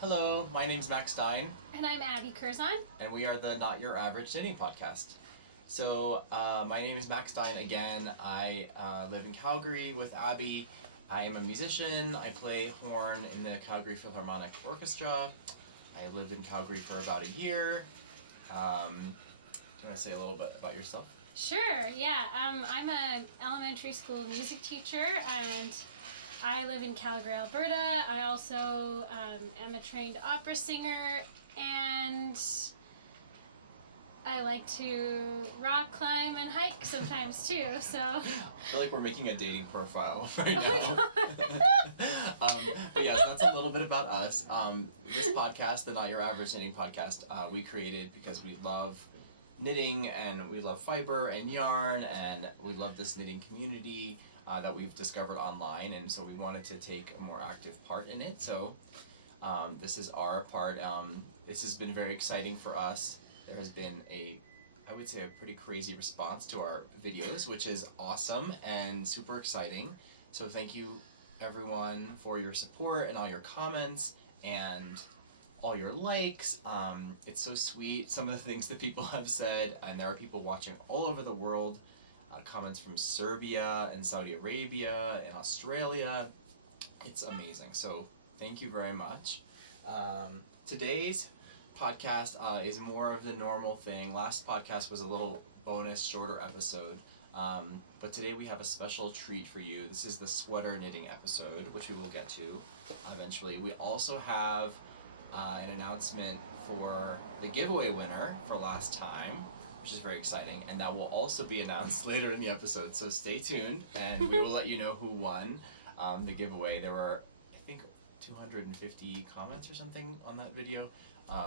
Hello, my name's Max Stein. And I'm Abbey Curzon. And we are the Not Your Average Knitting Podcast. So, my name is Max Stein again. I live in Calgary with Abbey. I am a musician. I play horn in the Calgary Philharmonic Orchestra. I lived in Calgary for about a year. Do you want to say a little bit about yourself? Sure, yeah. I'm an elementary school music teacher, and I live in Calgary, Alberta. I also am a trained opera singer, and I like to rock climb and hike sometimes too, so... I feel like we're making a dating profile right now. But yes, that's a little bit about us. This podcast, the Not Your Average Knitting Podcast, we created because we love knitting and we love fiber and yarn, and we love this knitting community that we've discovered online, and so we wanted to take a more active part in it. So this is our part. This has been very exciting for us. There has been I would say a pretty crazy response to our videos, which is awesome and super exciting. So thank you everyone for your support and all your comments and all your likes. It's so sweet, some of the things that people have said, and there are people watching all over the world. Comments from Serbia and Saudi Arabia and Australia. It's amazing. So thank you very much. Today's podcast is more of the normal thing. Last podcast was a little bonus, shorter episode. But today we have a special treat for you. This is the sweater knitting episode, which we will get to eventually. We also have an announcement for the giveaway winner for last time, which is very exciting, and that will also be announced later in the episode, so stay tuned, and we will let you know who won the giveaway. There were, I think, 250 comments or something on that video,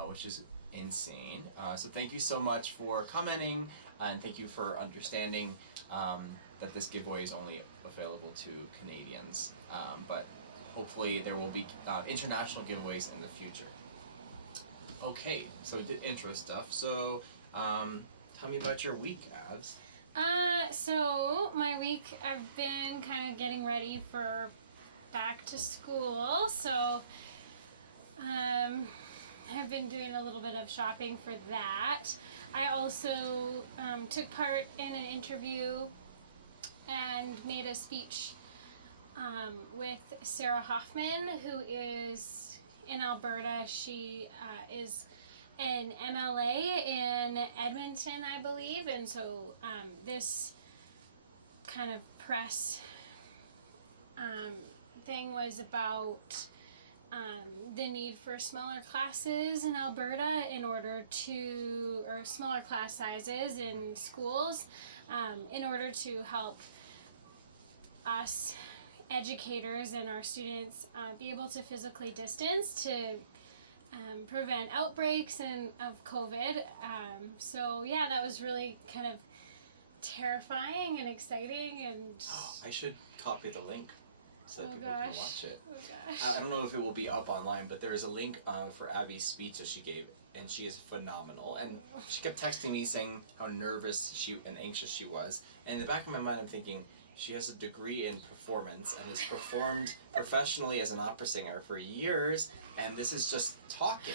which is insane. So thank you so much for commenting, and thank you for understanding that this giveaway is only available to Canadians, but hopefully there will be international giveaways in the future. Okay, so intro stuff. So tell me about your week, Abs. So my week, I've been kind of getting ready for back to school, so I've been doing a little bit of shopping for that. I also took part in an interview and made a speech with Sarah Hoffman, who is in Alberta. She is an MLA in Edmonton, I believe, and so this kind of press thing was about the need for smaller classes in Alberta or smaller class sizes in schools in order to help us educators and our students be able to physically distance to prevent outbreaks of COVID. So yeah, that was really kind of terrifying and exciting, and I should copy the link so that people can watch it. Oh gosh. I don't know if it will be up online, but there is a link for Abby's speech that she gave, and she is phenomenal. And she kept texting me saying how nervous and anxious she was. And in the back of my mind, I'm thinking, she has a degree in performance and has performed professionally as an opera singer for years, and this is just talking.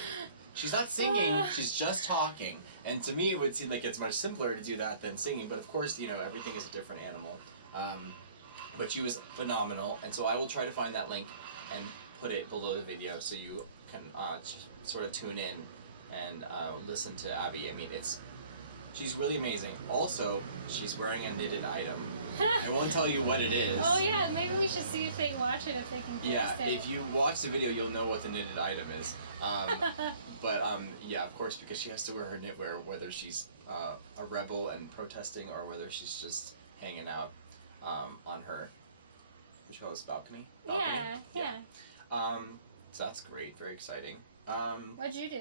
She's not singing, she's just talking. And to me, it would seem like it's much simpler to do that than singing, but of course, you know, everything is a different animal. But she was phenomenal, and so I will try to find that link and put it below the video so you can sort of tune in and listen to Abbey. I mean, she's really amazing. Also, she's wearing a knitted item. I won't tell you what it is. Oh yeah, maybe we should see if they watch it, if they can post it. If you watch the video, you'll know what the knitted item is. But yeah, of course, because she has to wear her knitwear, whether she's a rebel and protesting or whether she's just hanging out on her, what you call this, balcony? Yeah. So that's great, very exciting. What'd you do?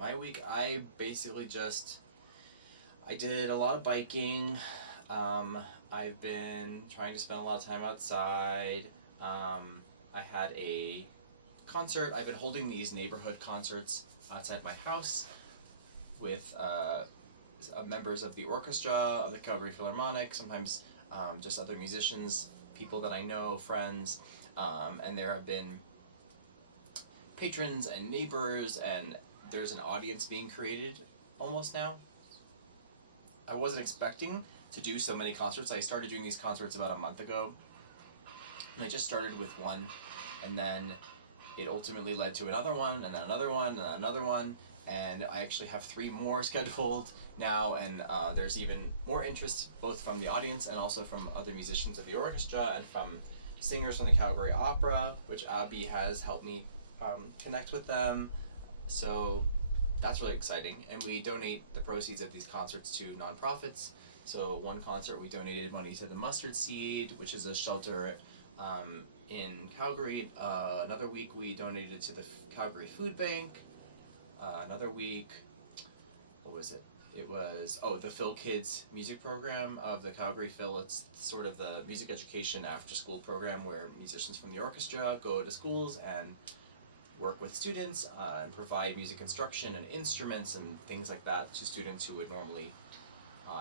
My week, I basically I did a lot of biking. I've been trying to spend a lot of time outside. I had a concert. I've been holding these neighborhood concerts outside my house with members of the orchestra, of the Calgary Philharmonic, sometimes just other musicians, people that I know, friends, and there have been patrons and neighbors, and there's an audience being created almost now. I wasn't expecting to do so many concerts. I started doing these concerts about a month ago, and I just started with one, and then it ultimately led to another one, and then another one, and another one, and I actually have 3 more scheduled now, and there's even more interest both from the audience and also from other musicians of the orchestra and from singers from the Calgary Opera, which Abbey has helped me connect with them. So that's really exciting, and we donate the proceeds of these concerts to nonprofits. So one concert we donated money to the Mustard Seed, which is a shelter in Calgary. Another week we donated to the Calgary Food Bank. Another week, what was it? It was, the Phil Kids music program of the Calgary Phil. It's sort of the music education after school program where musicians from the orchestra go to schools and work with students and provide music instruction and instruments and things like that to students who would normally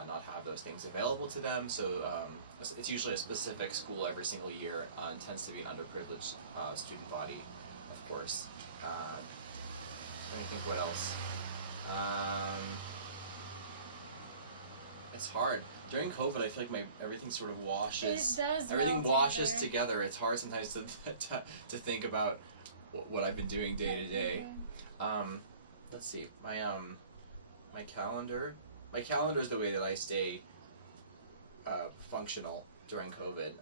not have those things available to them. So it's usually a specific school every single year, and tends to be an underprivileged student body, of course. Let me think what else. It's hard. During COVID, I feel like everything sort of washes. It does. Everything washes together. It's hard sometimes to think about what I've been doing day to day. Let's see. My calendar. My calendar is the way that I stay functional during COVID.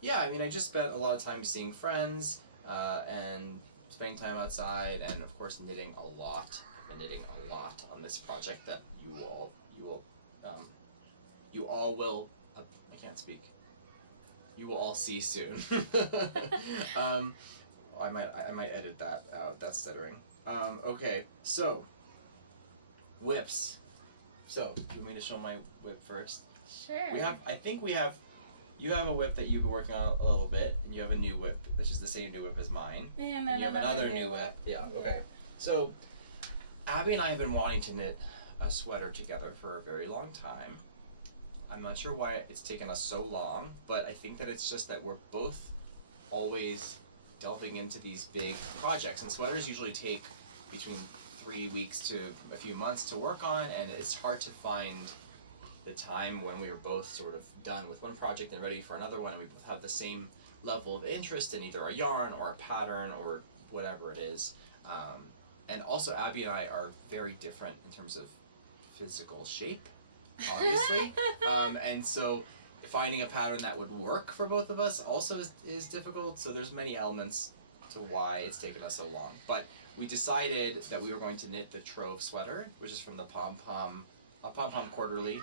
Yeah, I mean, I just spent a lot of time seeing friends and spending time outside, and of course knitting a lot. I've been knitting a lot on this project that you all will. I can't speak. You will all see soon. I might edit that out. That's stuttering. Okay, so whips. So, do you want me to show my whip first? Sure. You have a whip that you've been working on a little bit, and you have a new whip, which is the same new whip as mine. And you have another new whip. Yeah, okay. So, Abbey and I have been wanting to knit a sweater together for a very long time. I'm not sure why it's taken us so long, but I think that it's just that we're both always delving into these big projects, and sweaters usually take between 3 weeks to a few months to work on, and it's hard to find the time when we were both sort of done with one project and ready for another one, and we both have the same level of interest in either a yarn or a pattern or whatever it is. And also Abbey and I are very different in terms of physical shape, obviously. And so finding a pattern that would work for both of us also is difficult, so there's many elements to why it's taken us so long. But we decided that we were going to knit the Trove Sweater, which is from the Pom Pom Quarterly,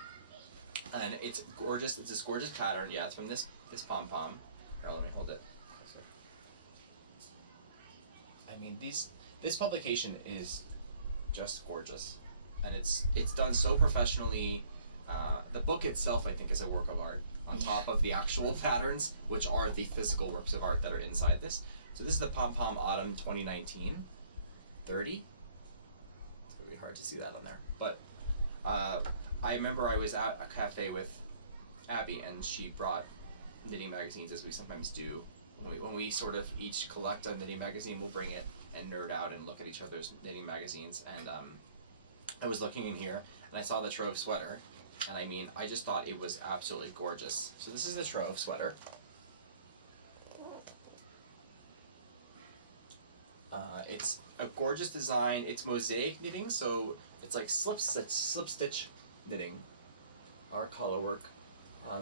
and it's gorgeous. It's this gorgeous pattern. Yeah, it's from this Pom Pom. Here, let me hold it. I mean, this publication is just gorgeous, and it's done so professionally. The book itself, I think, is a work of art on top of the actual patterns, which are the physical works of art that are inside this. So this is the Pom Pom Autumn 2019. 30. It's gonna be hard to see that on there, but I remember I was at a cafe with Abbey, and she brought knitting magazines, as we sometimes do. When we sort of each collect a knitting magazine, we'll bring it and nerd out and look at each other's knitting magazines. And I was looking in here, and I saw the Trove Sweater, and I mean, I just thought it was absolutely gorgeous. So this is the Trove Sweater. It's a gorgeous design. It's mosaic knitting, so it's like slip stitch knitting, or color work.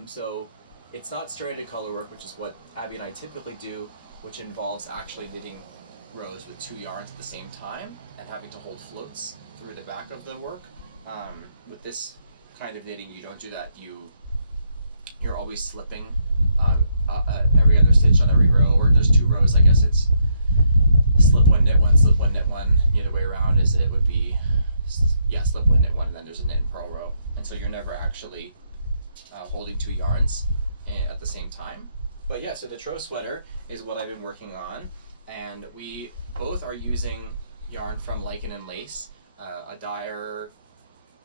So it's not straighted color work, which is what Abbey and I typically do, which involves actually knitting rows with 2 yarns at the same time and having to hold floats through the back of the work. With this kind of knitting, you don't do that. You're always slipping every other stitch on every row, or there's 2 rows. I guess it's slip one, knit one, slip one, knit one. The other way around is it would be, slip one, knit one, and then there's a knit and purl row. And so you're never actually holding 2 yarns at the same time. But yeah, so the Trove Sweater is what I've been working on, and we both are using yarn from Lichen and Lace, a dyer.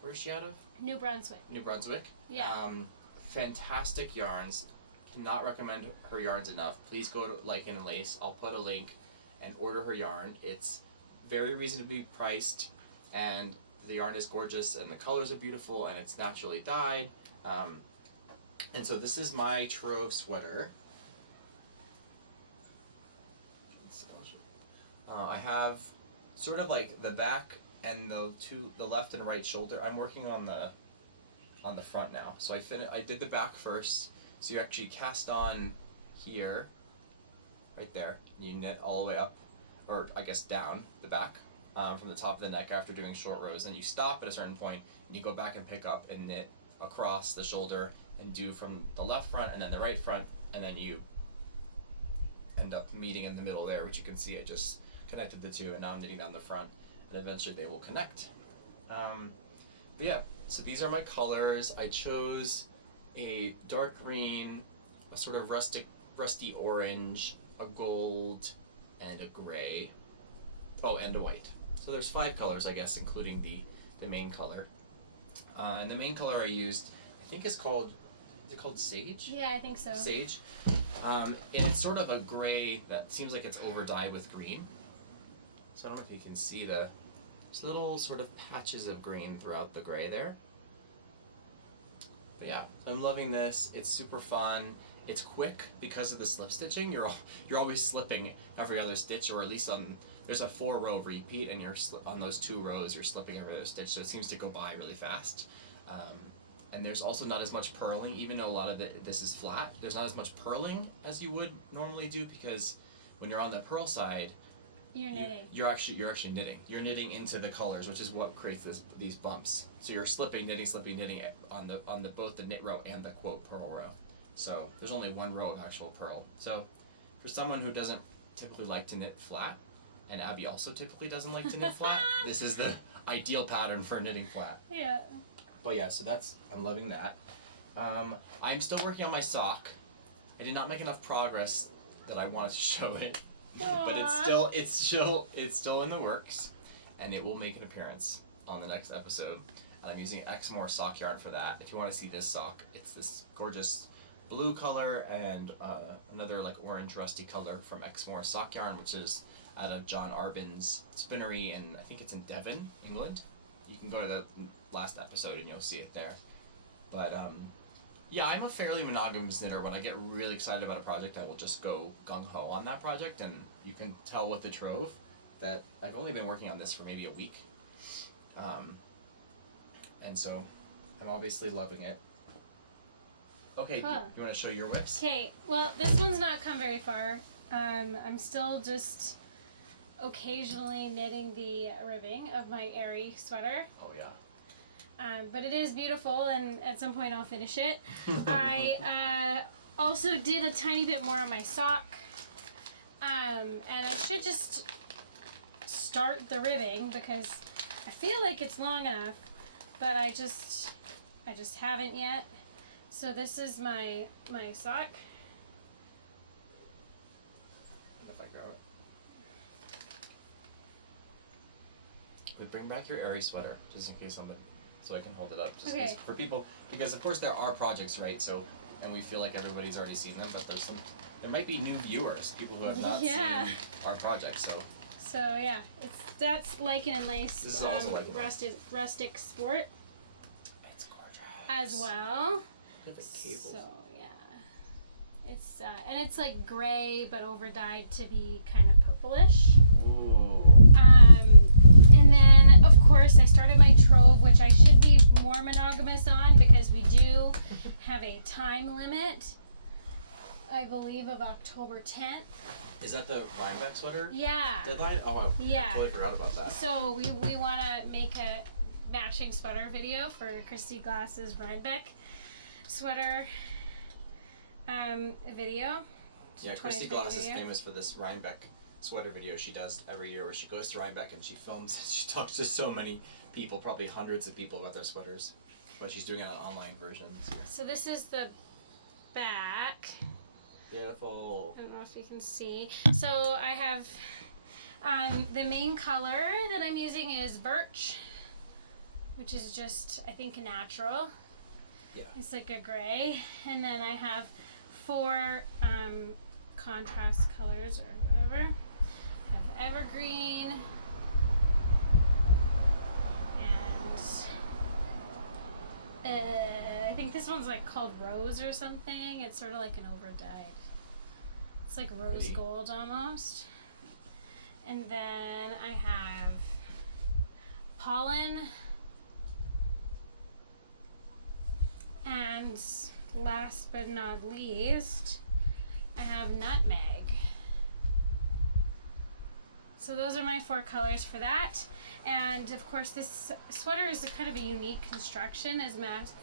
Where's she out of? New Brunswick. New Brunswick. Yeah. Fantastic yarns. Cannot recommend her yarns enough. Please go to Lichen and Lace. I'll put a link and order her yarn. It's very reasonably priced, and the yarn is gorgeous, and the colors are beautiful, and it's naturally dyed. And so this is my Trove Sweater. I have sort of like the back and the left and right shoulder. I'm working on the front now. So I did the back first. So you actually cast on here, right there. You knit all the way up, or I guess down the back from the top of the neck after doing short rows. Then you stop at a certain point and you go back and pick up and knit across the shoulder and do from the left front and then the right front, and then you end up meeting in the middle there, which you can see I just connected the two, and now I'm knitting down the front, and eventually they will connect. But yeah, so these are my colors. I chose a dark green, a sort of rusty orange, a gold, and a gray. Oh, and a white. So there's 5 colors, I guess, including the main color. And the main color I used, I think is called Sage? Yeah, I think so. Sage. And it's sort of a gray that seems like it's over dyed with green. So I don't know if you can see there's little sort of patches of green throughout the gray there. But yeah, I'm loving this. It's super fun. It's quick because of the slip stitching. You're always slipping every other stitch, or at least there's a 4-row repeat, and on those 2 rows you're slipping every other stitch, so it seems to go by really fast. And there's also not as much purling, even though a lot of this is flat. There's not as much purling as you would normally do, because when you're on the purl side, you're actually knitting. You're knitting into the colors, which is what creates these bumps. So you're slipping, knitting on both the knit row and the quote purl row. So there's only 1 row of actual purl. So for someone who doesn't typically like to knit flat, and Abbey also typically doesn't like to knit flat, this is the ideal pattern for knitting flat. Yeah. But yeah, so I'm loving that. I'm still working on my sock. I did not make enough progress that I wanted to show it, but it's still in the works, and it will make an appearance on the next episode. And I'm using Exmoor sock yarn for that. If you want to see this sock, it's this gorgeous blue color and another like orange rusty color from Exmoor sock yarn, which is out of John Arbin's spinnery, and I think it's in Devon, England. You can go to the last episode and you'll see it there. But yeah, I'm a fairly monogamous knitter. When I get really excited about a project, I will just go gung-ho on that project, and you can tell with the Trove that I've only been working on this for maybe a week. And so I'm obviously loving it. Okay, Huh. you want to show your whips? Okay, well, this one's not come very far. I'm still just occasionally knitting the ribbing of my Eri sweater. Oh yeah. But it is beautiful, and at some point I'll finish it. I also did a tiny bit more on my sock, and I should just start the ribbing because I feel like it's long enough, but I just haven't yet. So this is my sock. And if I grab it. But bring back your Eri sweater, just in case somebody, so I can hold it up, just in case, for people, because of course there are projects, right? So, and we feel like everybody's already seen them, but there might be new viewers, people who have not seen our project. So yeah, that's lichen and lace. This is also lichen and lace. Rustic sport. It's gorgeous. As well. Look at the cables. So yeah, it's and it's like gray but over dyed to be kind of purplish. Ooh. And then of course I started my Trove, which I should be more monogamous on because we do have a time limit. I believe of October 10th. Is that the Rhinebeck sweater? Yeah. Deadline? Oh, I Yeah. totally forgot about that. So we want to make a matching sweater video for Christy Glass's Rhinebeck sweater video. Yeah, Christy Glass is famous for this Rhinebeck sweater video she does every year, where she goes to Rhinebeck and she films it. She talks to so many people, probably hundreds of people, about their sweaters, but she's doing an online version this year. So this is the back. Beautiful. I don't know if you can see. So I have the main color that I'm using is birch, which is just, I think, natural. Yeah. It's like a gray. And then I have 4 contrast colors or whatever. I evergreen. And I think this one's like called Rose or something. It's sort of like an overdyed. It's like rose gold almost. And then I have pollen. And last but not least, I have nutmeg. So those are my 4 colors for that. And of course this sweater is a kind of a unique construction, as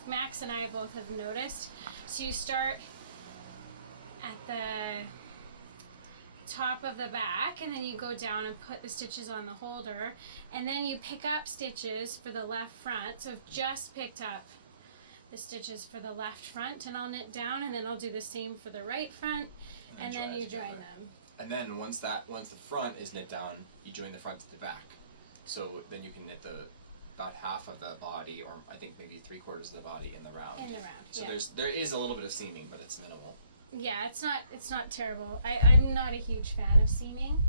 Max and I both have noticed. So you start at the top of the back, and then you go down and put the stitches on the holder, and then you pick up stitches for the left front. So I've just picked up the stitches for the left front, and I'll knit down, and then I'll do the same for the right front, and then you join them. And then once the front is knit down, you join the front to the back. So then you can knit about half of the body, or I think maybe 3/4 of the body in the round. In the round. So yeah. there is a little bit of seaming, but it's minimal. Yeah, it's not terrible. I'm not a huge fan of seaming.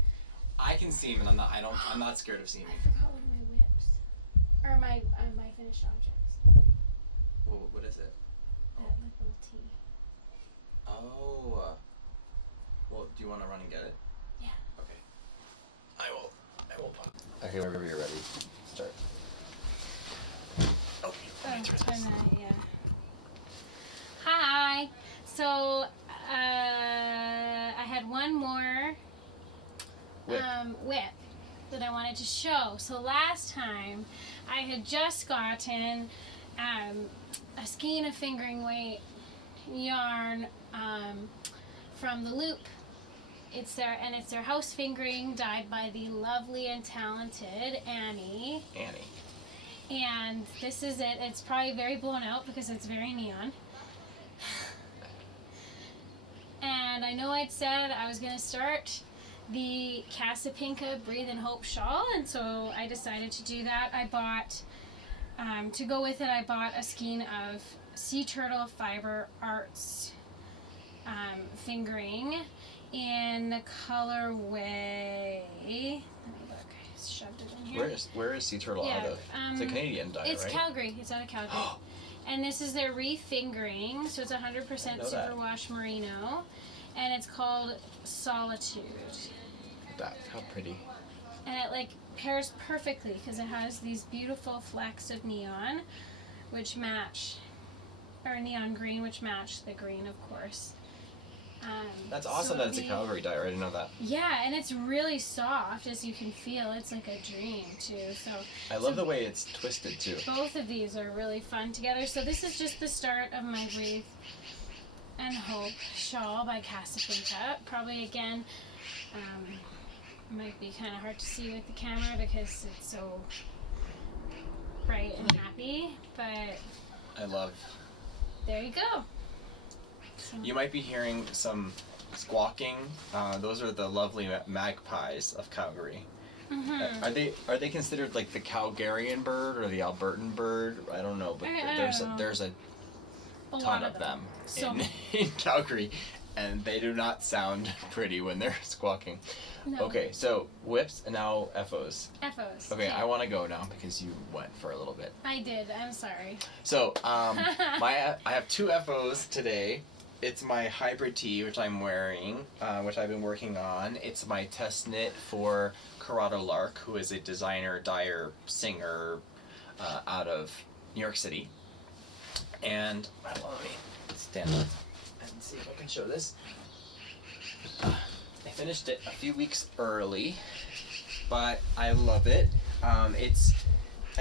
I can seam, and I'm not scared of seaming. I forgot one of my whips, or my finished objects. Well, what is it? That little T. Oh. Well, do you want to run and get it? Yeah. Okay. I will pop. Okay, whenever you're ready, start. Oh, turn that, yeah. Hi. So I had one more whip that I wanted to show. So last time I had just gotten a skein of fingering weight yarn from the Loop. It's their house fingering, dyed by the lovely and talented Annie. And this is it. It's probably very blown out because it's very neon. And I know I'd said I was going to start the Casapinka Breathe and Hope shawl, and so I decided to do that. I bought, to go with it, I bought a skein of Sea Turtle Fiber Arts fingering in the colorway. Let me look. I shoved it in here. Where is Sea Turtle out of? It's a Canadian dye, it's right? Calgary. It's out of Calgary. And this is their refingering, so it's 100% superwash merino, and it's called Solitude. How pretty. And it like pairs perfectly because it has these beautiful flecks of neon, which match, or neon green, which match the green, of course. That's awesome that it's a Calgary dye. I didn't know that. Yeah, and it's really soft, as you can feel. It's like a dream too. So I love the way it's twisted too. Both of these are really fun together. So this is just the start of my Breathe and Hope shawl by Casapinka. Probably again, might be kind of hard to see with the camera because it's so bright and happy, but I love. There you go. You might be hearing some squawking. Those are the lovely magpies of Calgary. Mm-hmm. Are they considered like the Calgarian bird or the Albertan bird? I don't know, but there's a ton of them in Calgary, and they do not sound pretty when they're squawking. No. Okay, so whips and now FOs. FOs. Okay, yeah. I want to go now because you went for a little bit. I did. I'm sorry. So I have 2 FOs today. It's my hybrid tee, which I'm wearing, which I've been working on. It's my test knit for Corrado Lark, who is a designer, dyer, singer out of New York City. And let me stand up and see if I can show this. I finished it a few weeks early, but I love it. I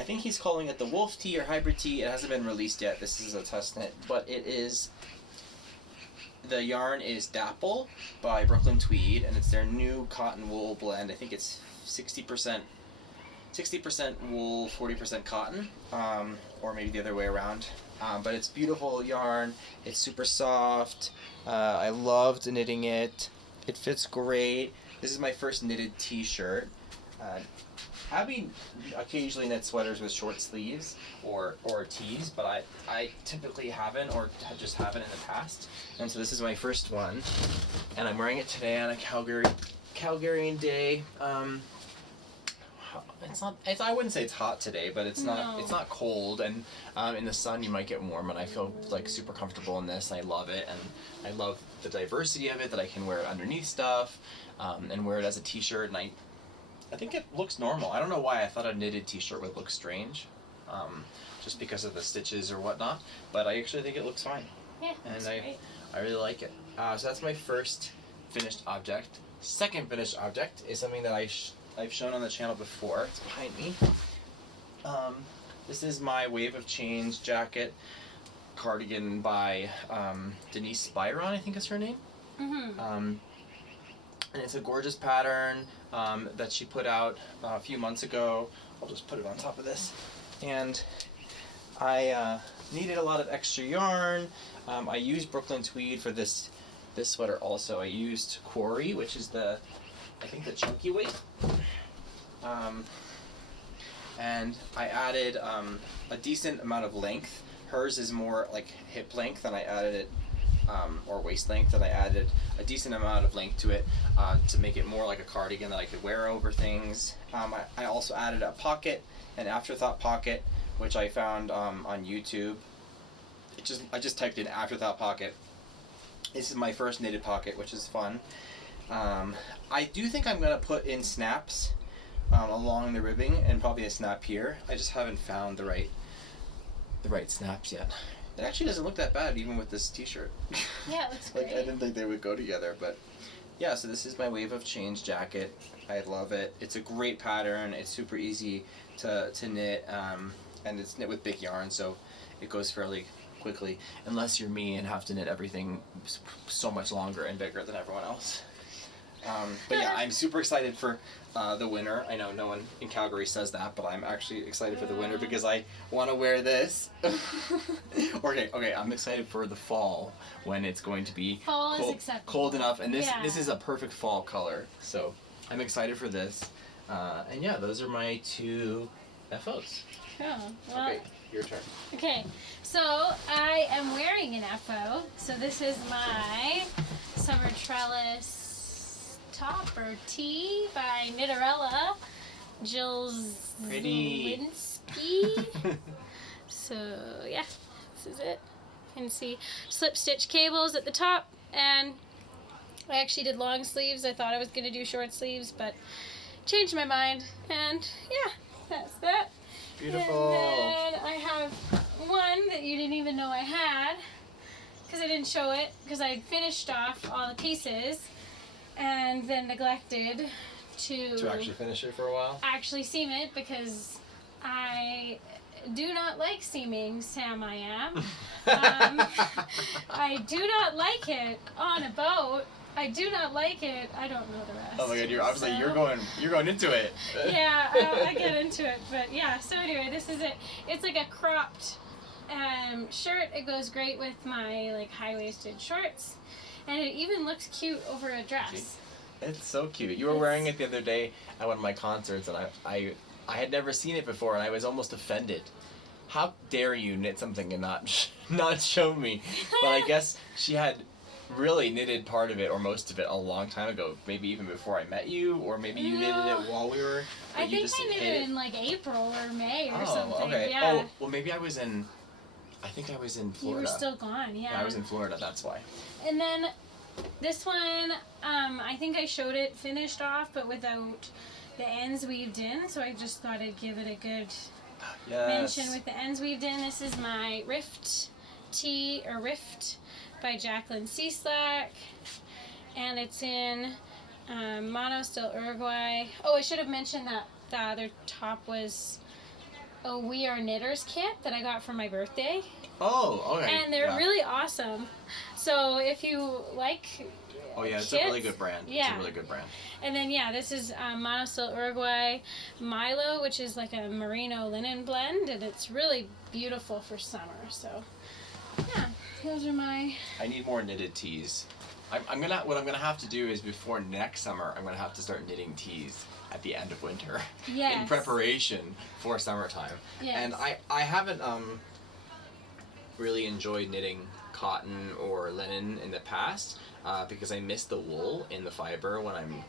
think he's calling it the Wolf Tee or Hybrid Tee. It hasn't been released yet. This is a test knit, but it is. The yarn is Dapple by Brooklyn Tweed, and it's their new cotton wool blend. I think it's 60% wool, 40% cotton, or maybe the other way around. But it's beautiful yarn. It's super soft. I loved knitting it. It fits great. This is my first knitted t-shirt. Abbey occasionally knits sweaters with short sleeves or tees, but I typically haven't, or just haven't in the past. And so this is my first one, and I'm wearing it today on a Calgary Calgarian day. I wouldn't say it's hot today, but it's not cold, and in the sun you might get warm, and I feel like super comfortable in this. I love it, and I love the diversity of it, that I can wear it underneath stuff, and wear it as a t-shirt, and I think it looks normal. I don't know why I thought a knitted t-shirt would look strange, just because of the stitches or whatnot, but I actually think it looks fine. Yeah, and great. I really like it. So that's my first finished object. Second finished object is something that I've shown on the channel before. It's behind me. This is my Wave of Change jacket cardigan by Denise Byron, I think is her name. And it's a gorgeous pattern that she put out a few months ago. I'll just put it on top of this. And I needed a lot of extra yarn. I used Brooklyn Tweed for this sweater also. I used Quarry, which is I think the chunky weight. And I added a decent amount of length. Hers is more like hip length, and I added it, or waist length, and I added a decent amount of length to it to make it more like a cardigan that I could wear over things. I also added a pocket, an afterthought pocket, which I found on YouTube. I just typed in afterthought pocket. This is my first knitted pocket, which is fun. I do think I'm gonna put in snaps along the ribbing, and probably a snap here. I just haven't found the right snaps yet. It actually doesn't look that bad, even with this t-shirt. Yeah, it looks great. I didn't think they would go together, but yeah. So this is my Wave of Change jacket. I love it. It's a great pattern. It's super easy to knit, and it's knit with big yarn, so it goes fairly quickly, unless you're me and have to knit everything so much longer and bigger than everyone else. But yeah, I'm super excited for the winter. I know no one in Calgary says that, but I'm actually excited for the winter because I want to wear this. Okay, I'm excited for the fall when it's going to be cold enough, and this is a perfect fall color. So I'm excited for this. And yeah, those are my two FOs. Cool. Well, okay, your turn. Okay, so I am wearing an FO. So this is my summer trellis top or tee by Knitterella, Jill Zielinski. So yeah, this is it. You can see slip stitch cables at the top, and I actually did long sleeves. I thought I was gonna do short sleeves, but changed my mind, and yeah, that's that. Beautiful. And then I have one that you didn't even know I had, because I didn't show it, because I finished off all the pieces and then neglected to actually finish it for a while? Actually seam it, because I do not like seaming, Sam I am. I do not like it on a boat. I do not like it. I don't know the rest. Oh my god, you're going into it. Yeah, I get into it, but yeah. So anyway, this is it. It's like a cropped shirt. It goes great with my like high-waisted shorts, and it even looks cute over a dress. It's so cute. You were wearing it the other day at one of my concerts, and I had never seen it before, and I was almost offended. How dare you knit something and not show me? But I guess she had really knitted part of it or most of it a long time ago, maybe even before I met you, or maybe you knitted it while we were. I think I knitted it in like April or May or something. Okay. Yeah. Oh, well, maybe I think I was in Florida. You were still gone, yeah. Yeah, I was in Florida, that's why. And then this one, I think I showed it finished off, but without the ends weaved in, so I just thought I'd give it a good mention with the ends weaved in. This is my Rift by Jacqueline Cieslak, and it's in Mono Still Uruguay. Oh, I should have mentioned that the other top was a We Are Knitters kit that I got for my birthday. Oh, okay. And they're really awesome. So if you like it's kits, a really good brand. Yeah. It's a really good brand. And then this is Mono Still Uruguay Milo, which is like a merino linen blend, and it's really beautiful for summer. So yeah, those are my... I need more knitted tees. What I'm gonna have to do is before next summer, I'm gonna have to start knitting tees at the end of winter. Yes. In preparation for summertime. Yes. And I haven't really enjoyed knitting cotton or linen in the past because I miss the wool in the fiber when I'm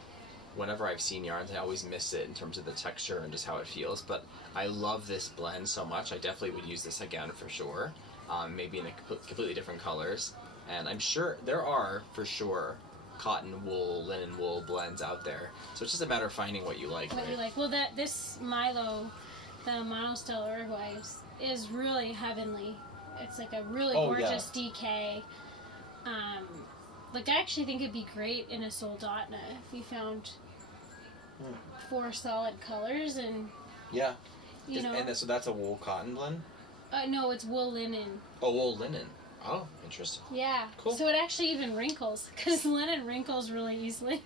whenever I've seen yarns, I always miss it in terms of the texture and just how it feels. But I love this blend so much. I definitely would use this again for sure. Maybe in completely different colors. And I'm sure there are, for sure, cotton wool, linen wool blends out there. So it's just a matter of finding what you like. What you like. Well, this Milo, the Monostel Uruguay, is really heavenly. It's like a really gorgeous DK. Like, I actually think it'd be great in a soldotna if you found 4 solid colors and... Yeah. You know. And so that's a wool cotton blend? No, it's wool linen. Oh, wool linen. Oh, interesting. Yeah. Cool. So it actually even wrinkles, because linen wrinkles really easily.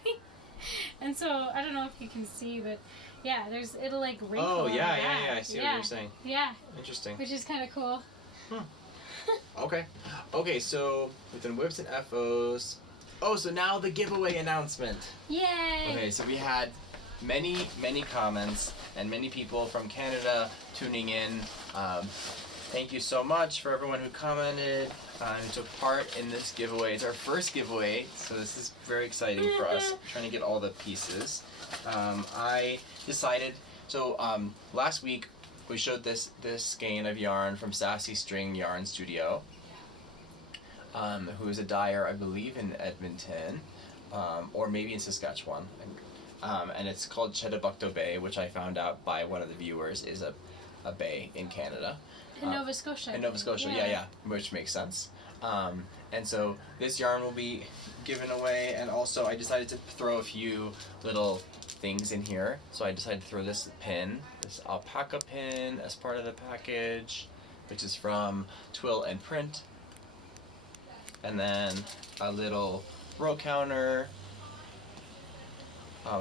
And so, I don't know if you can see, but yeah, it'll like wrinkle. Oh, yeah, like that. I see what you're saying. Yeah. Interesting. Which is kind of cool. Okay, so we've done whips and FOs. Oh, so now the giveaway announcement. Yay! Okay, so we had many comments and many people from Canada tuning in. Thank you so much for everyone who commented and took part in this giveaway. It's our first giveaway, so this is very exciting for us. We're trying to get all the pieces. I decided, so last week we showed this skein of yarn from Sassy String Yarn Studio, who is a dyer, I believe, in Edmonton, or maybe in Saskatchewan. And it's called Chedabucto Bay, which I found out by one of the viewers is a bay in Canada. In Nova Scotia. In Nova Scotia, yeah, which makes sense. And so this yarn will be given away, and also I decided to throw a few little things in here. So I decided to throw this pin, this alpaca pin, as part of the package, which is from Twill and Print. And then a little row counter.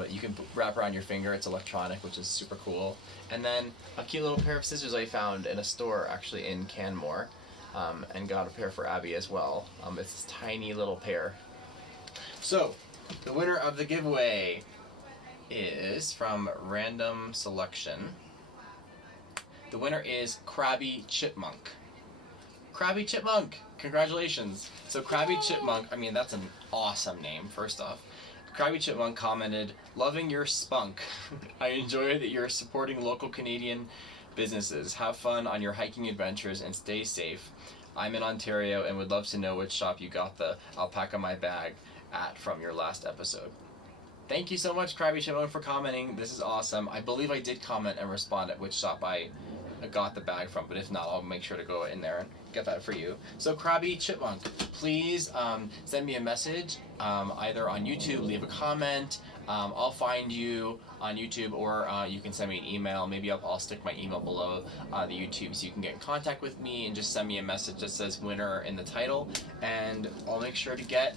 You can wrap around your finger. It's electronic, which is super cool. And then a cute little pair of scissors I found in a store actually in Canmore, and got a pair for Abbey as well. It's a tiny little pair. So, the winner of the giveaway is from Random Selection. The winner is Krabby Chipmunk. Krabby Chipmunk! Congratulations! So Krabby Chipmunk, I mean, that's an awesome name, first off. Krabby Chipmunk commented, "Loving your spunk. I enjoy that you're supporting local Canadian businesses. Have fun on your hiking adventures and stay safe. I'm in Ontario and would love to know which shop you got the Alpaca My Bag at from your last episode." Thank you so much, Krabby Chipmunk, for commenting. This is awesome. I believe I did comment and respond at which shop I got the bag from, but if not, I'll make sure to go in there and get that for you. So Krabby Chipmunk, please send me a message, either on YouTube, leave a comment. I'll find you on YouTube, or you can send me an email. Maybe I'll stick my email below the YouTube so you can get in contact with me and just send me a message that says winner in the title, and I'll make sure to get